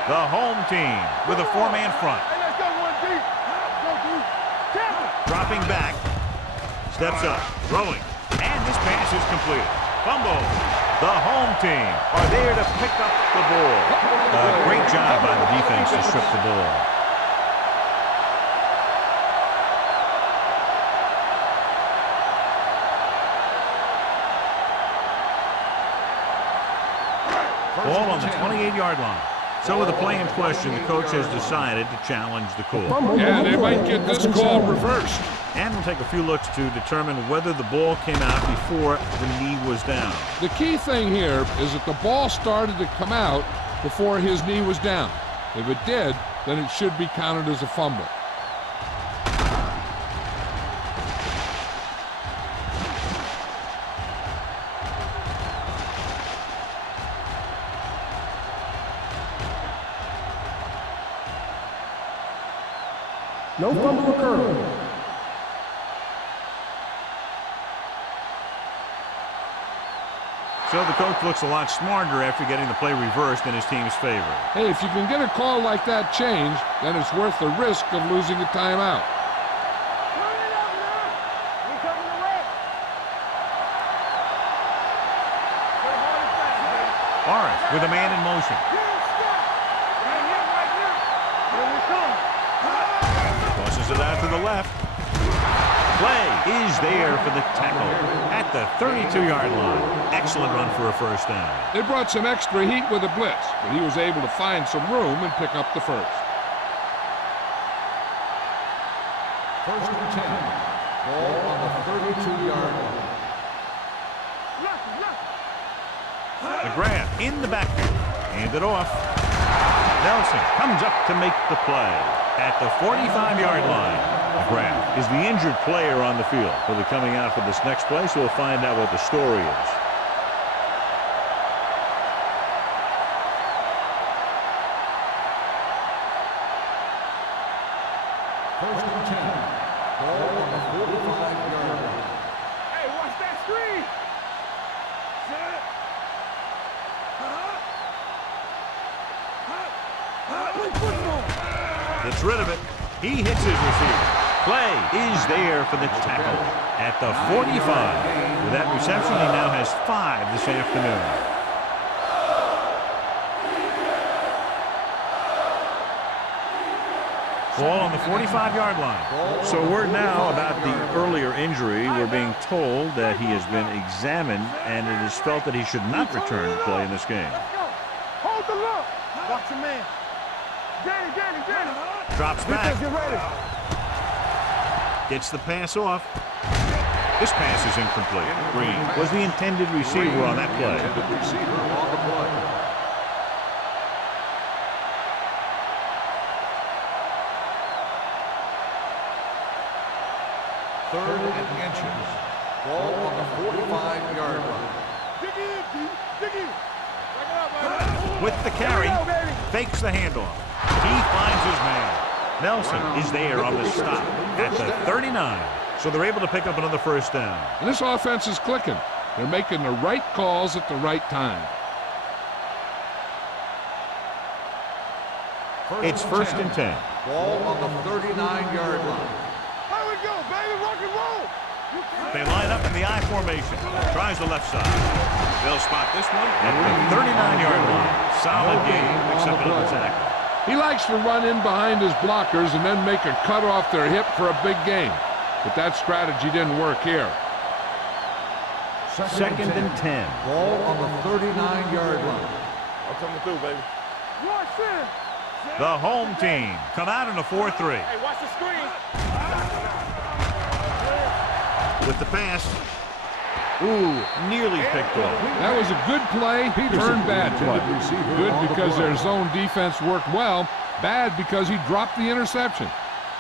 The home team with a 4-man front. Hey, let's go one deep. Go deep. Tackle. Dropping back. Steps up. Throwing. And this pass is completed. Fumble. The home team are there to pick up the ball. Great job by the defense to strip the ball. Ball on the 28-yard line. So with the play in question, the coach has decided to challenge the call. Yeah, they might get this call reversed. And we'll take a few looks to determine whether the ball came out before the knee was down. The key thing here is that the ball started to come out before his knee was down. If it did, then it should be counted as a fumble. No fumble occurred. So the coach looks a lot smarter after getting the play reversed in his team's favor. Hey, if you can get a call like that changed, then it's worth the risk of losing a timeout. Morris with a man in motion. Tosses it out to the left. Play is there for the tackle at the 32-yard line. Excellent run for a first down. They brought some extra heat with a blitz, but he was able to find some room and pick up the first. First and 10. Ball on the 32-yard line. McGrath in the backfield. Hand it off. Nelson comes up to make the play at the 45-yard line. McGrath is the injured player on the field. He'll be coming out for this next play, so we'll find out what the story is. First and 10. Ball on the 45-yard line. Hey, watch that screen. Gets rid of it. He hits his receiver. Play is there for the tackle at the 45. With that reception, he now has 5 this afternoon. Ball on the 45-yard line. So word now about the earlier injury. We're being told that he has been examined, and it is felt that he should not return to play in this game. Hold the look. Watch your man. Danny. Drops back. Get ready. Gets the pass off. This pass is incomplete. Green was the intended receiver on that play. Intended receiver on the play. Third and inches. Ball on the 45-yard line. Dig in. Back it up, man. With the carry, Here we go, baby. fakes the handoff. He finds his man. Nelson is there on the stop at the 39. So they're able to pick up another first down. And this offense is clicking. They're making the right calls at the right time. It's first and 10. Ball on the 39-yard line. How we go, baby? Rock and roll. They line up in the I formation. Tries the left side. They'll spot this one at the 39-yard line. Solid game, except another tackle. He likes to run in behind his blockers and then make a cut off their hip for a big gain. But that strategy didn't work here. Second and 10. Ball on the 39-yard line. I'm coming through, baby. Watch this. The home team come out in a 4-3. Hey, watch the screen. With the pass. Ooh, nearly picked off. That was a good play, turned bad play. Good because their zone defense worked well. Bad because he dropped the interception.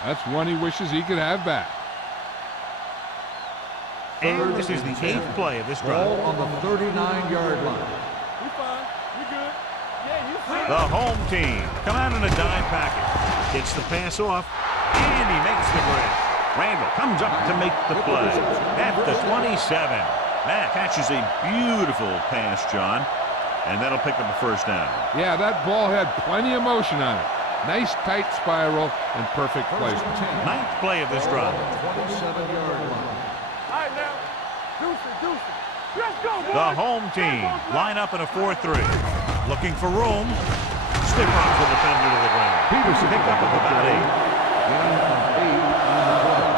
That's one he wishes he could have back. And this is the 8th play of this drive. Ball on the 39-yard line. We fine. We good. Yeah, you see. The home team come out in a dime package. Gets the pass off, and he makes the bridge. Randall comes up to make the play at the 27. That catches a beautiful pass, John, and that'll pick up a first down. Yeah, that ball had plenty of motion on it. Nice tight spiral and perfect placement. 9th play of this drive. 27-yard line. All right, now. Deuce it. Let's go, boys. The home team line up in a 4-3. Looking for room. Stiff rocks the defender to the ground. Peterson picked up at about 8. Gain of 8 on the play.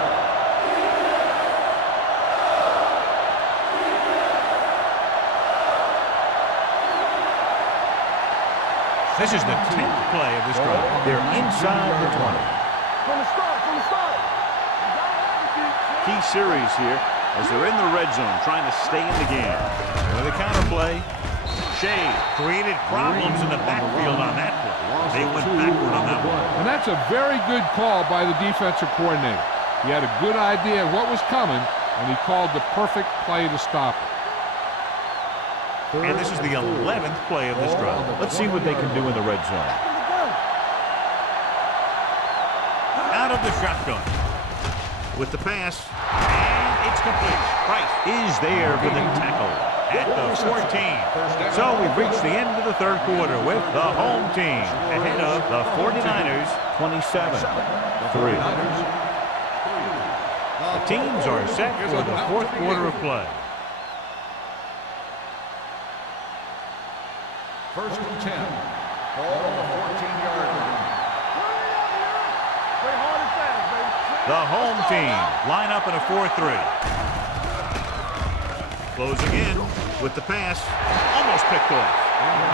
This is the 10th play of this drive. They're inside the 20. From the start, from the start. Key series here as they're in the red zone trying to stay in the game. With a counterplay, Shea created problems in the backfield on that play. They went backward on that one. And that's a very good call by the defensive coordinator. He had a good idea of what was coming, and he called the perfect play to stop it. And this is the 11th play of this drive. Let's see what they can do in the red zone. Out of the shotgun. With the pass, and it's complete. Price is there for the tackle at the 14. So we've reached the end of the third quarter with the home team ahead of the 49ers 27-3. The teams are set for the fourth quarter of play. First and 10. Ball on the 14-yard line. Play hard and fast, baby. The home team line up in a 4-3. Closing in with the pass. Almost picked off.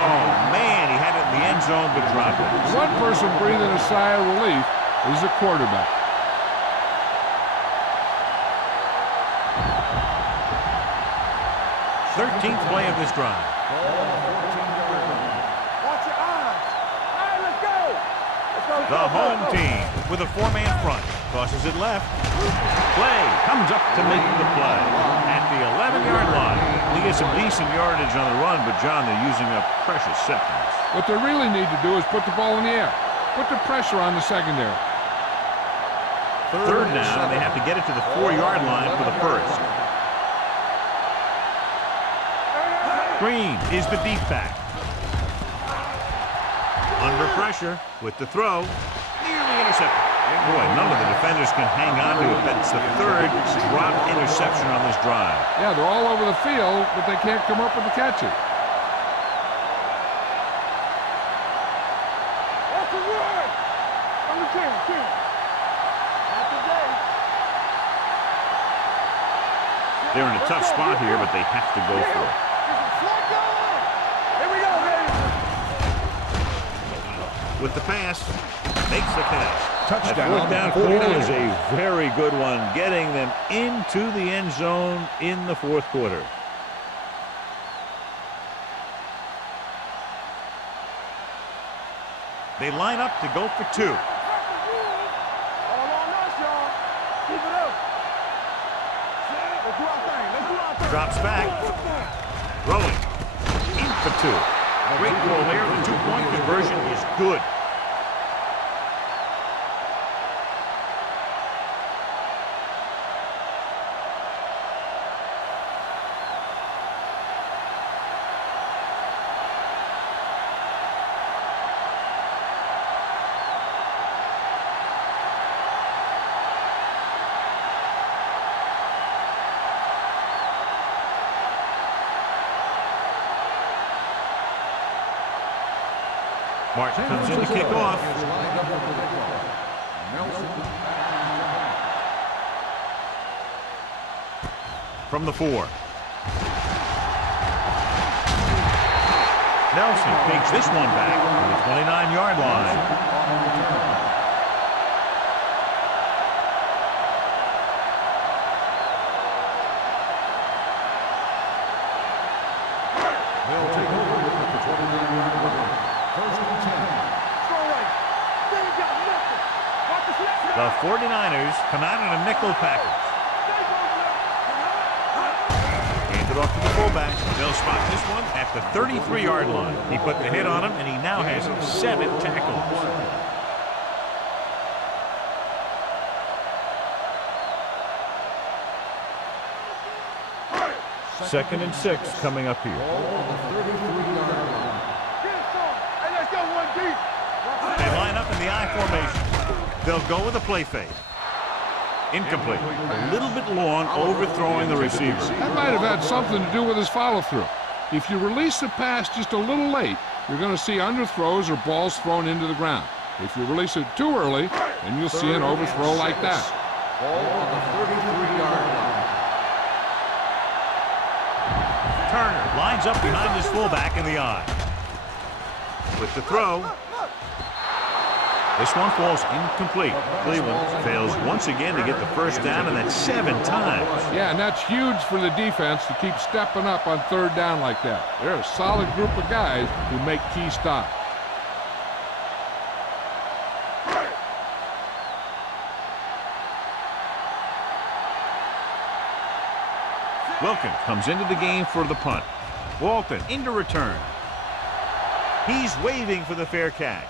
Oh, man, he had it in the end zone but dropped it. One person breathing a sigh of relief is the quarterback. 13th play of this drive. Watch your eyes. All right, let's go. Let's go. The home team with a four-man front. Tosses it left. Play comes up to make the play at the 11-yard line. They get some decent yardage on the run, but, John, they're using up precious seconds. What they really need to do is put the ball in the air. Put the pressure on the secondary. Third down, and they have to get it to the 4-yard line for the first. Green is the deep back. Under pressure with the throw. Nearly intercepted. Boy, none of the defenders can hang on to it. That's the third drop interception on this drive. Yeah, they're all over the field, but they can't come up with the catch it. That's the word. On the team. Not today. They're in a tough spot here, but they have to go for it. Here we go, baby. With the pass, makes the catch. Touchdown. That fourth down call is a very good one, getting them into the end zone in the fourth quarter. They line up to go for two. All on us, y'all. Keep it up. Let's do our thing. Let's do our thing. Drops back. Throwing. In for two. Great goal there. The two-point conversion is good. Martin comes in to kick off. From the 4. Nelson takes this one back to the 29-yard line. They'll take over at the 29-yard line. First and 10. The 49ers come out in a nickel package. Hand it off to the fullback. They'll spot this one at the 33-yard line. He put the hit on him, and he now has 7 tackles. Second and 6 coming up here. They line up in the I formation. They'll go with a play fake. Incomplete. A little bit long, overthrowing the receiver. That might have had something to do with his follow-through. If you release the pass just a little late, you're going to see underthrows or balls thrown into the ground. If you release it too early, then you'll see an overthrow like that. Ball on the 33-yard line. Turner lines up behind his fullback in the I. with the throw. This one falls incomplete. Cleveland fails once again to get the first down, and that's 7 times. Yeah, and that's huge for the defense to keep stepping up on third down like that. They're a solid group of guys who make key stops. Wilkin comes into the game for the punt. Walton into return. He's waving for the fair catch.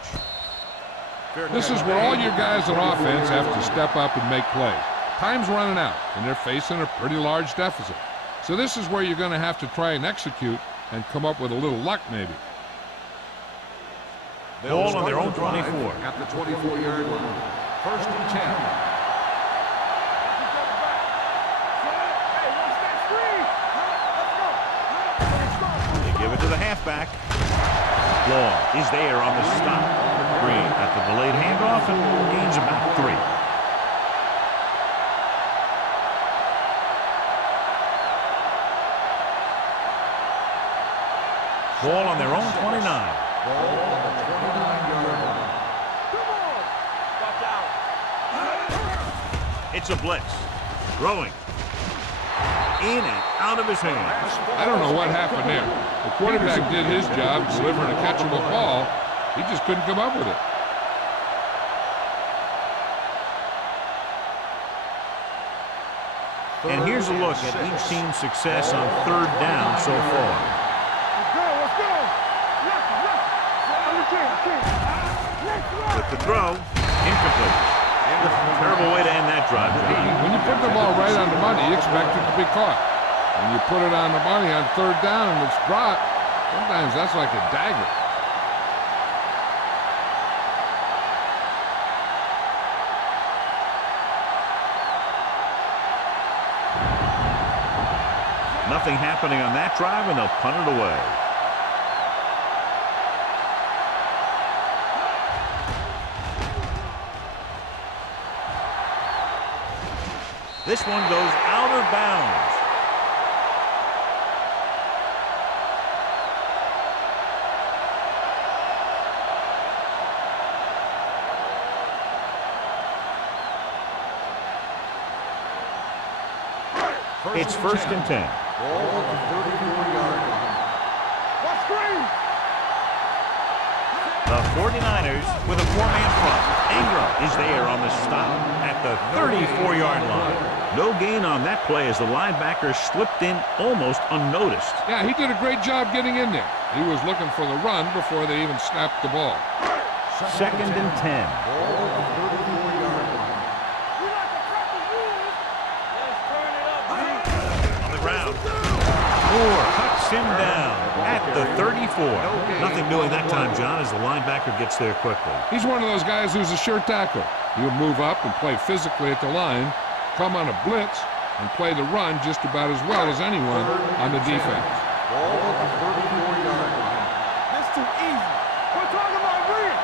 This is where all your guys on offense have to step up and make plays. Time's running out, and they're facing a pretty large deficit. So this is where you're going to have to try and execute and come up with a little luck, maybe. Ball on their own 24. At the 24-yard line. 1st and 10. Give it to the halfback. Law is there on the stop. Green at the delayed handoff and gains about 3. Ball on their own 29. Ball on the 29-yard line. Come on! Watch out! It's a blitz. Throwing. In and out of his hands. I don't know what happened there. The quarterback did his job delivering a catchable ball. He just couldn't come up with it. And here's a look at each team's success on third down so far. Let's go! With the throw, incomplete. Terrible way to end that drive, John. When you put the ball right on the money, you expect it to be caught. When you put it on the money on third down and it's dropped, sometimes that's like a dagger. Nothing happening on that drive, and they'll punt it away. This one goes out of bounds. It's 1st and 10. Ball on the 34-yard line. Watch screen! The 49ers with a 4-man front. Ingram is there on the stop at the 34-yard line. No gain on that play as the linebacker slipped in almost unnoticed. Yeah, he did a great job getting in there. He was looking for the run before they even snapped the ball. 2nd and 10. Ball on the 34-yard line. We like to crack the rules! Let's turn it up, On the ground. Moore cuts him down at the 34. Nothing doing that time, John, as the linebacker gets there quickly. He's one of those guys who's a sure tackler. He'll move up and play physically at the line, come on a blitz, and play the run just about as well as anyone on the defense. Ball on the 34-yard line. That's too easy. We're talking about real.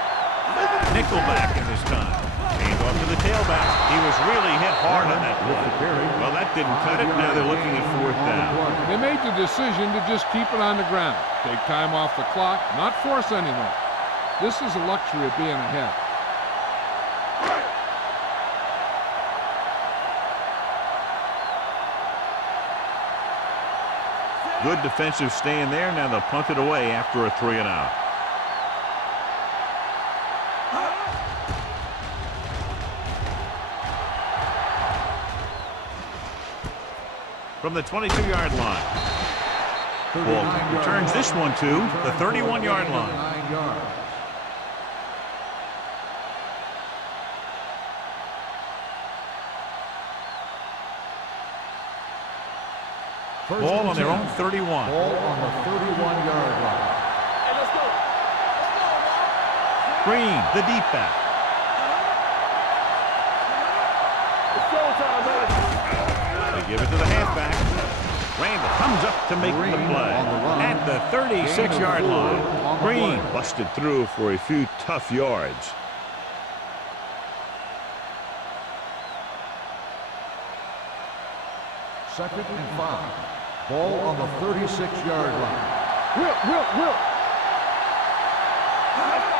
Nickelback in this time. Hand off to the tailback. He was really hit hard on that play. Well, that didn't cut it. Now they're looking at 4th down. They made the decision to just keep it on the ground, take time off the clock, not force anything. This is a luxury of being ahead. Good defensive stand there. Now they'll punt it away after a 3 and out. From the 22-yard line. Walton returns this one to the 31-yard line. 9 yards. Ball on their own 31. Ball on the 31-yard line. Hey, let's go. Let's go, man. Green, the deep back. It's showtime, man. They give it to the halfback. Randall comes up to make the play at the 36-yard line. Green busted through for a few tough yards. Second and 5. Ball on the 36-yard line. Whip.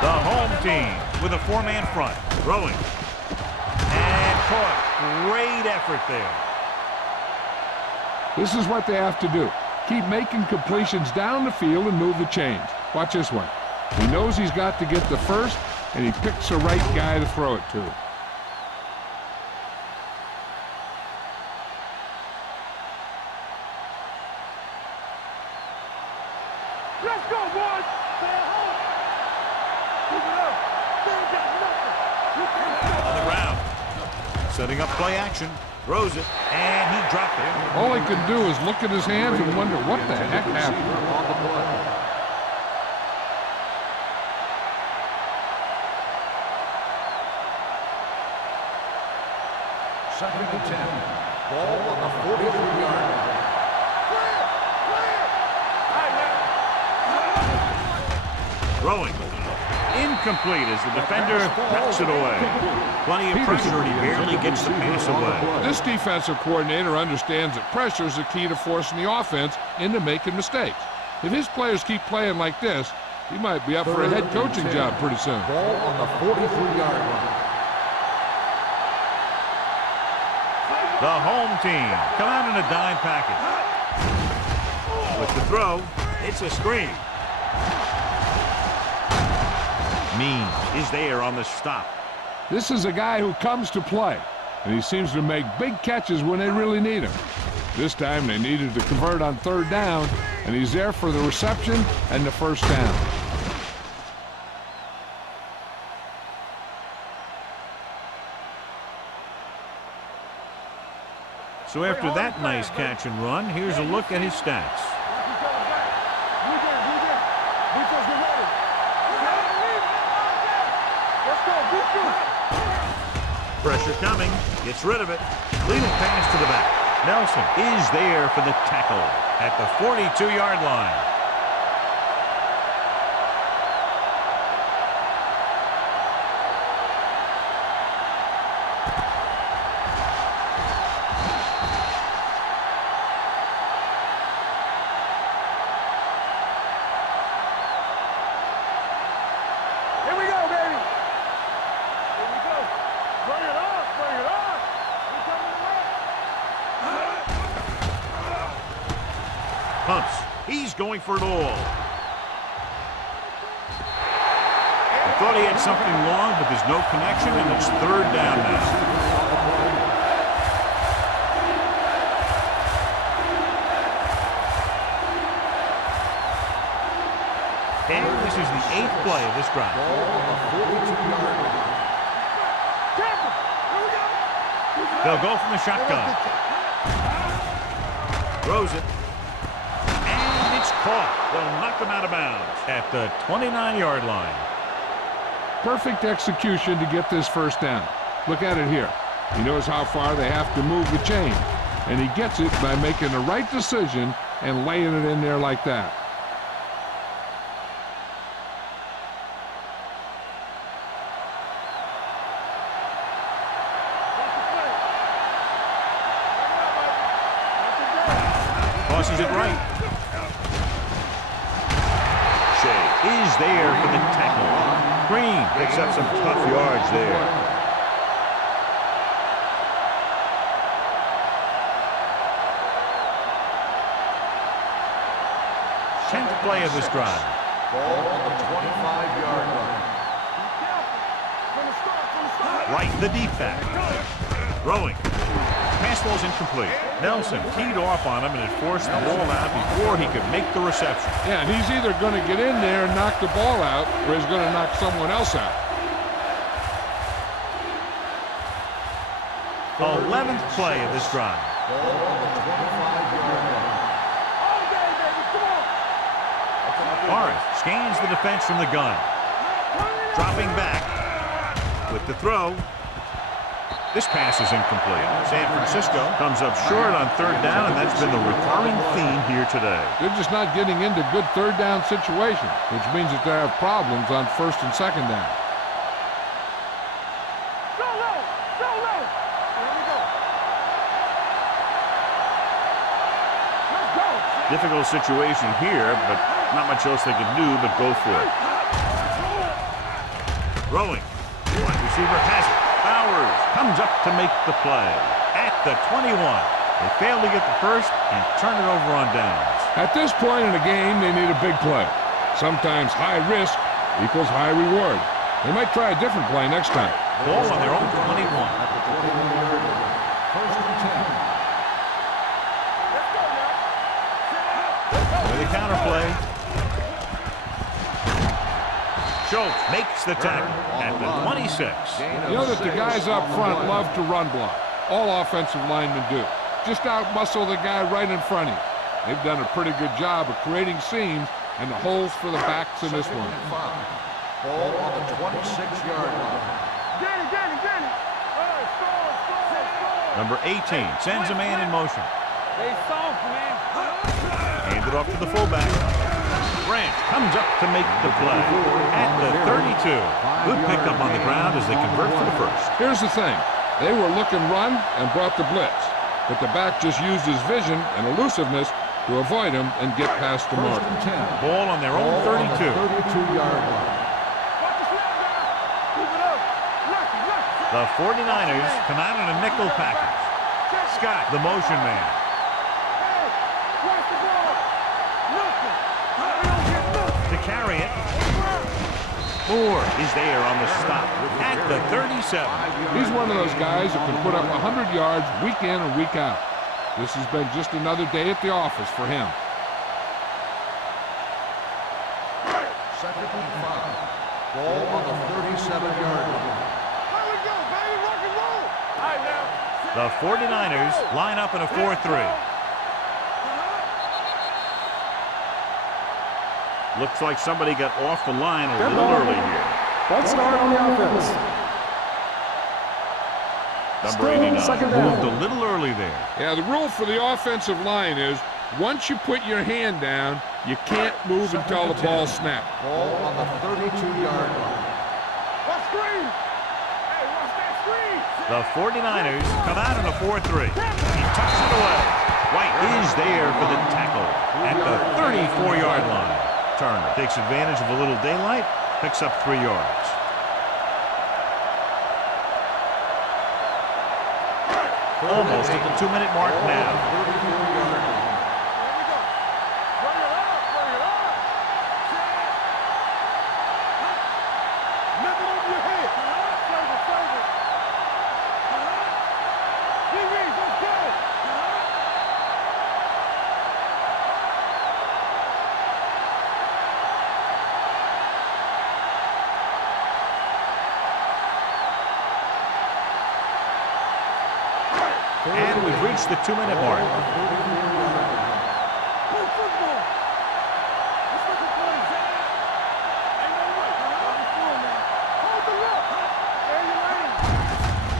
The home team with a four-man front. Throwing. And caught. Great effort there. This is what they have to do. Keep making completions down the field and move the chains. Watch this one. He knows he's got to get the first, and he picks the right guy to throw it to. Let's go, boys! Stay at home! Keep it up! They ain't got nothing! You can't stop. On the ground. Setting up play action. Throws it, and he dropped it. All he can do is look at his hands and wonder what the heck happened. On the play. Second and 10. Ball on the 43-yard line. Clear! Clear! All right, man. Throwing. Incomplete as the defender knocks it away. Plenty of pressure, and he barely gets the pass away. This defensive coordinator understands that pressure is the key to forcing the offense into making mistakes. If his players keep playing like this, he might be up for a head coaching job pretty soon. Ball on the 43-yard line. The home team come out in a dime package. With the throw, it's a screen. Mean is there on the stop. This is a guy who comes to play, and he seems to make big catches when they really need him. This time they needed to convert on third down, and he's there for the reception and the first down. So after that nice catch and run, here's a look at his stats. Pressure coming, gets rid of it. Lead pass to the back. Nelson is there for the tackle at the 42-yard line. Here we go, baby. Here we go. Bring it on, bring it on. We coming around. Punts. He's going for it all. I thought he had something long, but there's no connection, and it's third down now. And this is the 8th play of this drive. They'll go from the shotgun. Throws it. And it's caught. They'll knock them out of bounds at the 29-yard line. Perfect execution to get this first down. Look at it here. He knows how far they have to move the chain, and he gets it by making the right decision and laying it in there like that. Tosses it right. Shea is there for the tackle. Green picks up some tough yards there. Tenth play of this drive. Ball on the 25-yard line. Right, the deep back. Throwing. Pass ball's incomplete. Nelson teed off on him and had forced the ball out before he could make the reception. Yeah, and he's either going to get in there and knock the ball out, or he's going to knock someone else out. 11th play of this drive. Ball on the 25-yard line. Morris scans the defense from the gun. Dropping back with the throw. This pass is incomplete. San Francisco comes up short on third down, and that's been the recurring theme here today. They're just not getting into good third down situations, which means that they have problems on first and second down. Go low! Go low! Here we go. Let's go! Difficult situation here, but not much else they can do but go for it. Throwing. Wide receiver has it. Bowers comes up to make the play. At the 21. They fail to get the first and turn it over on downs. At this point in the game, they need a big play. Sometimes high risk equals high reward. They might try a different play next time. Ball on their own 21. At the 21-yard line. First and 10. With a counterplay. Schultz makes the tackle at the 26. You know that the guys up front love to run block. All offensive linemen do. Just out-muscle the guy right in front of you. They've done a pretty good job of creating seams and the holes for the backs in this one. Ball on the 26-yard line. Get it. Score. Number 18 sends a man in motion. They soft, man. Handed off to the fullback. Branch comes up to make the play at the 32. Good pickup on the ground as they convert for the first. Here's the thing. They were looking run and brought the blitz. But the back just used his vision and elusiveness to avoid him and get past the mark. First and 10. Ball on their own 32. 32-yard line. The 49ers come out in a nickel package. Scott, the motion man. To carry it. Moore is there on the stop at the 37. He's one of those guys that can put up 100 yards week in and week out. This has been just another day at the office for him. Second and 5. Ball on the 37-yard line. The 49ers line up in a 4-3. Looks like somebody got off the line a little early here. Let's start on the offense. Number 89 moved a little early there. Yeah, the rule for the offensive line is once you put your hand down, you can't move until the ball snaps. Ball on the 32-yard line. The 49ers come out in a 4-3. He tucks it away. White is there for the tackle at the 34-yard line. Turner takes advantage of a little daylight, picks up 3 yards. Almost at the 2-minute mark now. And we've reached the 2-minute mark.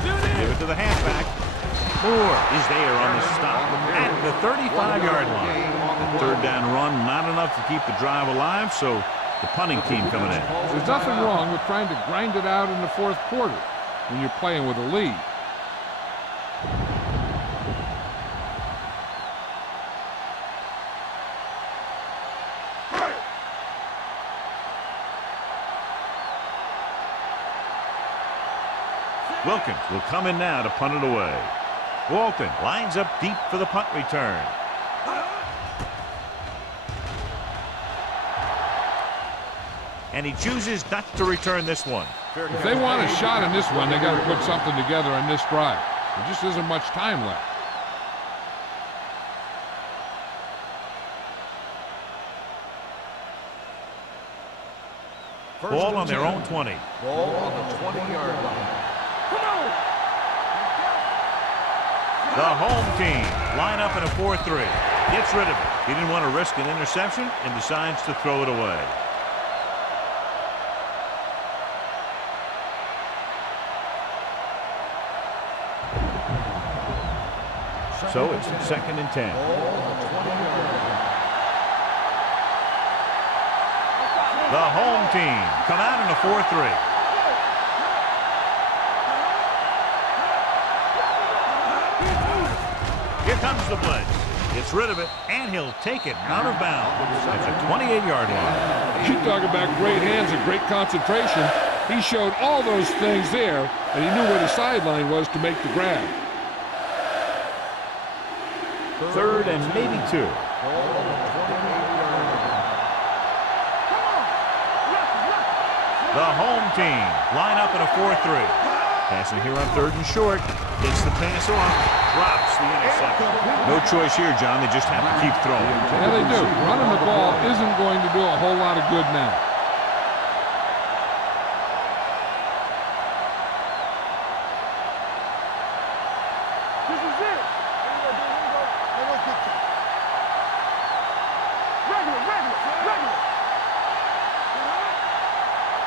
Give it to the halfback. Moore is there on the stop at the 35-yard line. The third down run, not enough to keep the drive alive, so the punting team coming in. There's nothing wrong with trying to grind it out in the fourth quarter when you're playing with a lead. Wilkins will come in now to punt it away. Walton lines up deep for the punt return. And he chooses not to return this one. If they want a shot in this one, they got to put something together on this drive. There just isn't much time left. Ball on their own 20. Ball on the 20-yard line. The home team line up in a 4-3. Gets rid of it. He didn't want to risk an interception and decides to throw it away. So it's 2nd and 10. The home team come out in a 4-3. Here comes the blitz. Gets rid of it, and he'll take it out of bounds. It's a 28-yard line. You talk about great hands and great concentration. He showed all those things there, and he knew where the sideline was to make the grab. Third and maybe 2. The home team line up in a 4-3. Passing here on 3rd and short. Gets the pass off. Drops the interception. No choice here, John. They just have to keep throwing. Yeah, they do. Running the ball isn't going to do a whole lot of good now. This is it. Regular.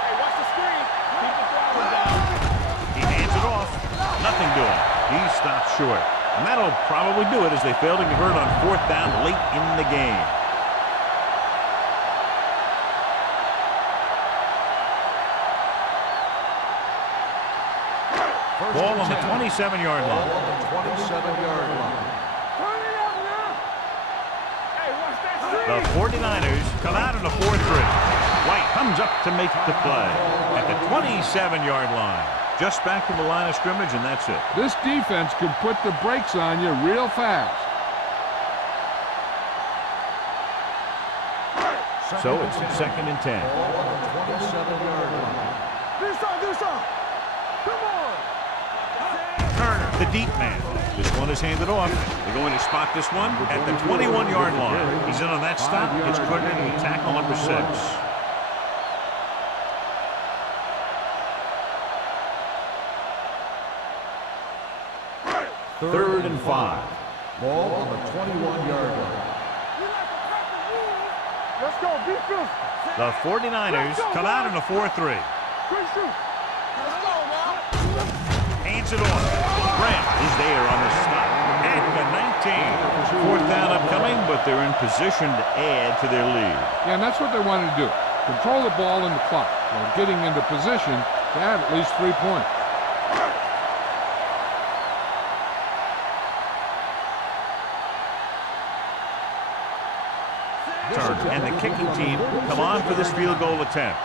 Hey, watch the screen. Keep the throttle down. He hands it off. Nothing doing. He stops short. And that'll probably do it as they fail to convert on 4th down late in the game. Ball on the 27-yard line. Ball on the 27-yard line. Turn it up now. Hey, watch that screen. The 49ers come out in a 4-3. White comes up to make the play at the 27-yard line. Just back to the line of scrimmage, and that's it. This defense can put the brakes on you real fast. So it's 2nd and 10. Ball on the 27-yard line. This on. Come on. Turner, the deep man. This one is handed off. They're going to spot this one at the 21-yard line. He's in on that stop. It's credited with tackle number 6. Third and 5. Ball on the 21-yard line. Let's go. Be physical. The 49ers come out in a 4-3. Good shoot. Let's go now. Hands it off. Grant is there on the stop at the 19. 4th down upcoming, but they're in position to add to their lead. Yeah, and that's what they wanted to do. Control the ball and the clock while getting into position to add at least 3 points. Turner and the kicking team come on for this field goal attempt.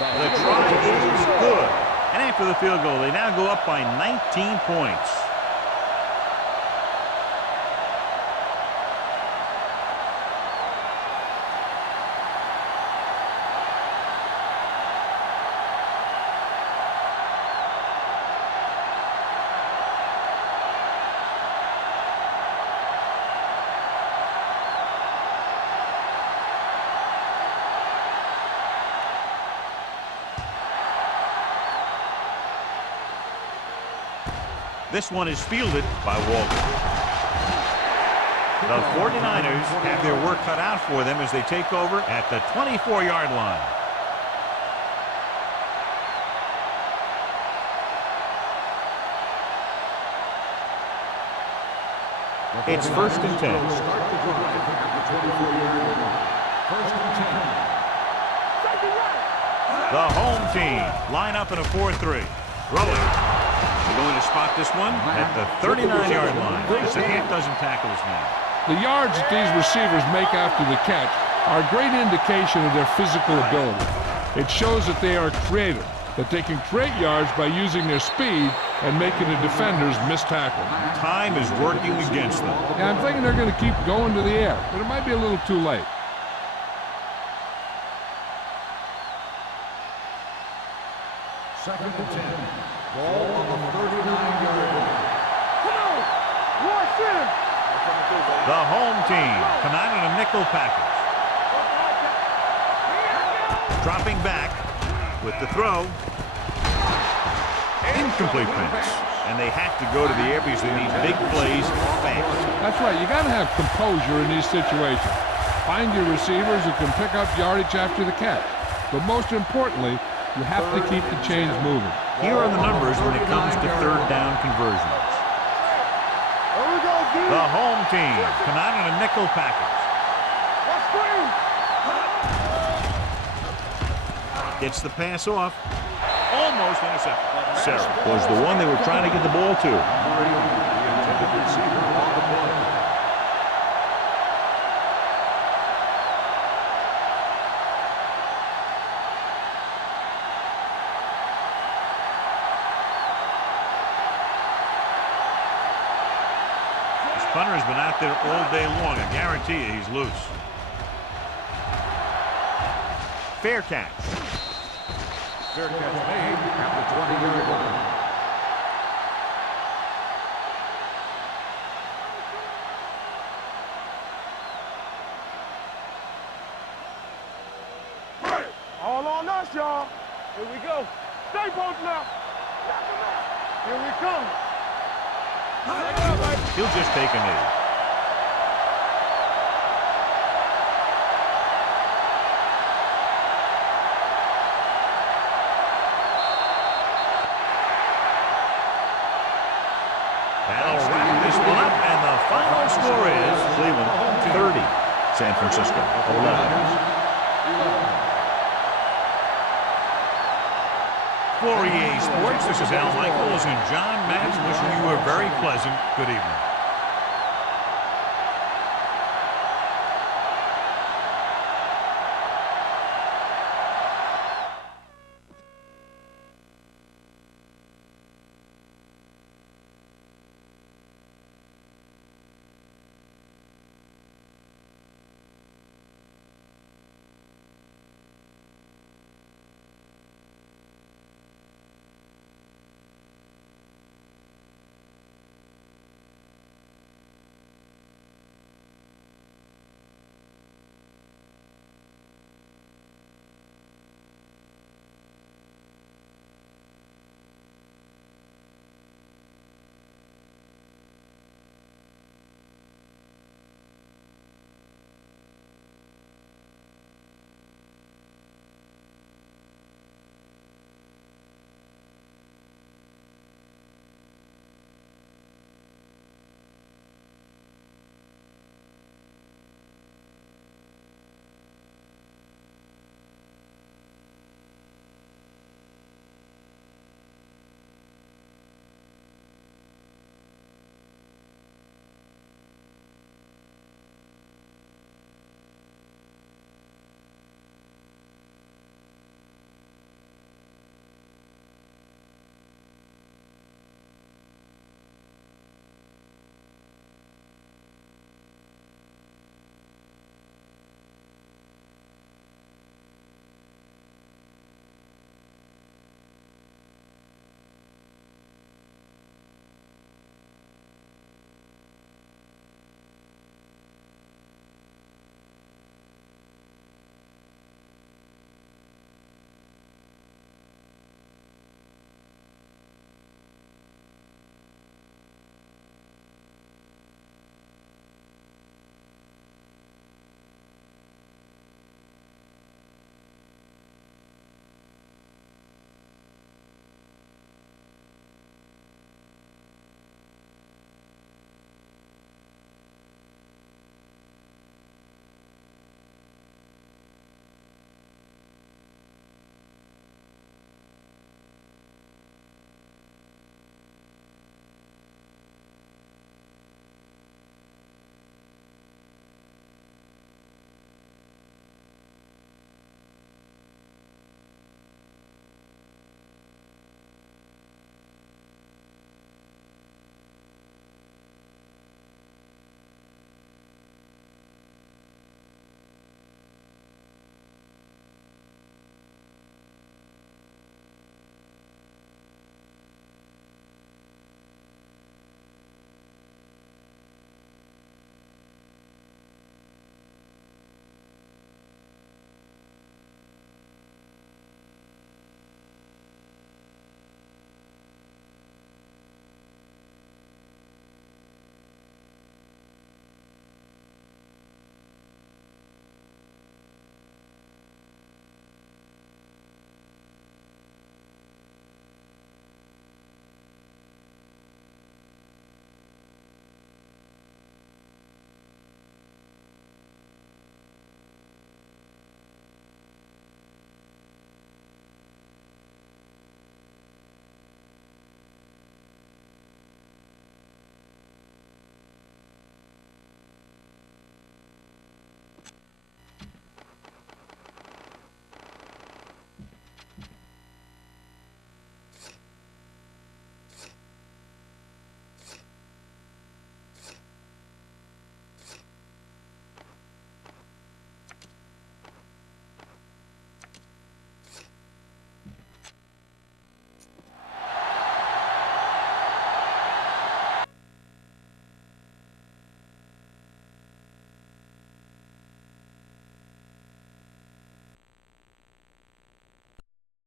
The try is good. And after the field goal, they now go up by 19 points. This one is fielded by Walker. The 49ers have their work cut out for them as they take over at the 24-yard line. It's 1st and 10. Start the drive at the 24-yard line. 1st and 10. The home team line up in a 4-3. Throwing. They're going to spot this one at the 39-yard line. It's a half-dozen tackles now. The yards that these receivers make after the catch are a great indication of their physical ability. It shows that they are creative, that they can create yards by using their speed and making the defenders miss tackles. Time is working against them. Yeah, I'm thinking they're going to keep going to the air, but it might be a little too late. Second and 10. Ball on the 39-yard line. Come on. Watch him. The home team come out in a nickel package. Dropping back with the throw. Incomplete pass. And they have to go to the air because they need big plays fast. That's right. You got to have composure in these situations. Find your receivers who can pick up yardage after the catch. But most importantly, you have to keep the chains moving. Here are the numbers when it comes to 3rd down conversions. Here we go, The home team come out in a nickel package. Gets the pass off. Almost intercepted. Sarah was the one they were trying to get the ball to. The intended receiver on the play. This punter has been out there all day long. I guarantee you he's loose. Fair catch. Fair catch made at the 20-yard line. All on us, y'all. Here we go. Stay both now. Here we come. He'll just take a knee. That'll wrap this one up, and the final score is Cleveland 30, San Francisco 11. For EA Sports, this is Al Michaels and John Madden wishing you a very pleasant good evening.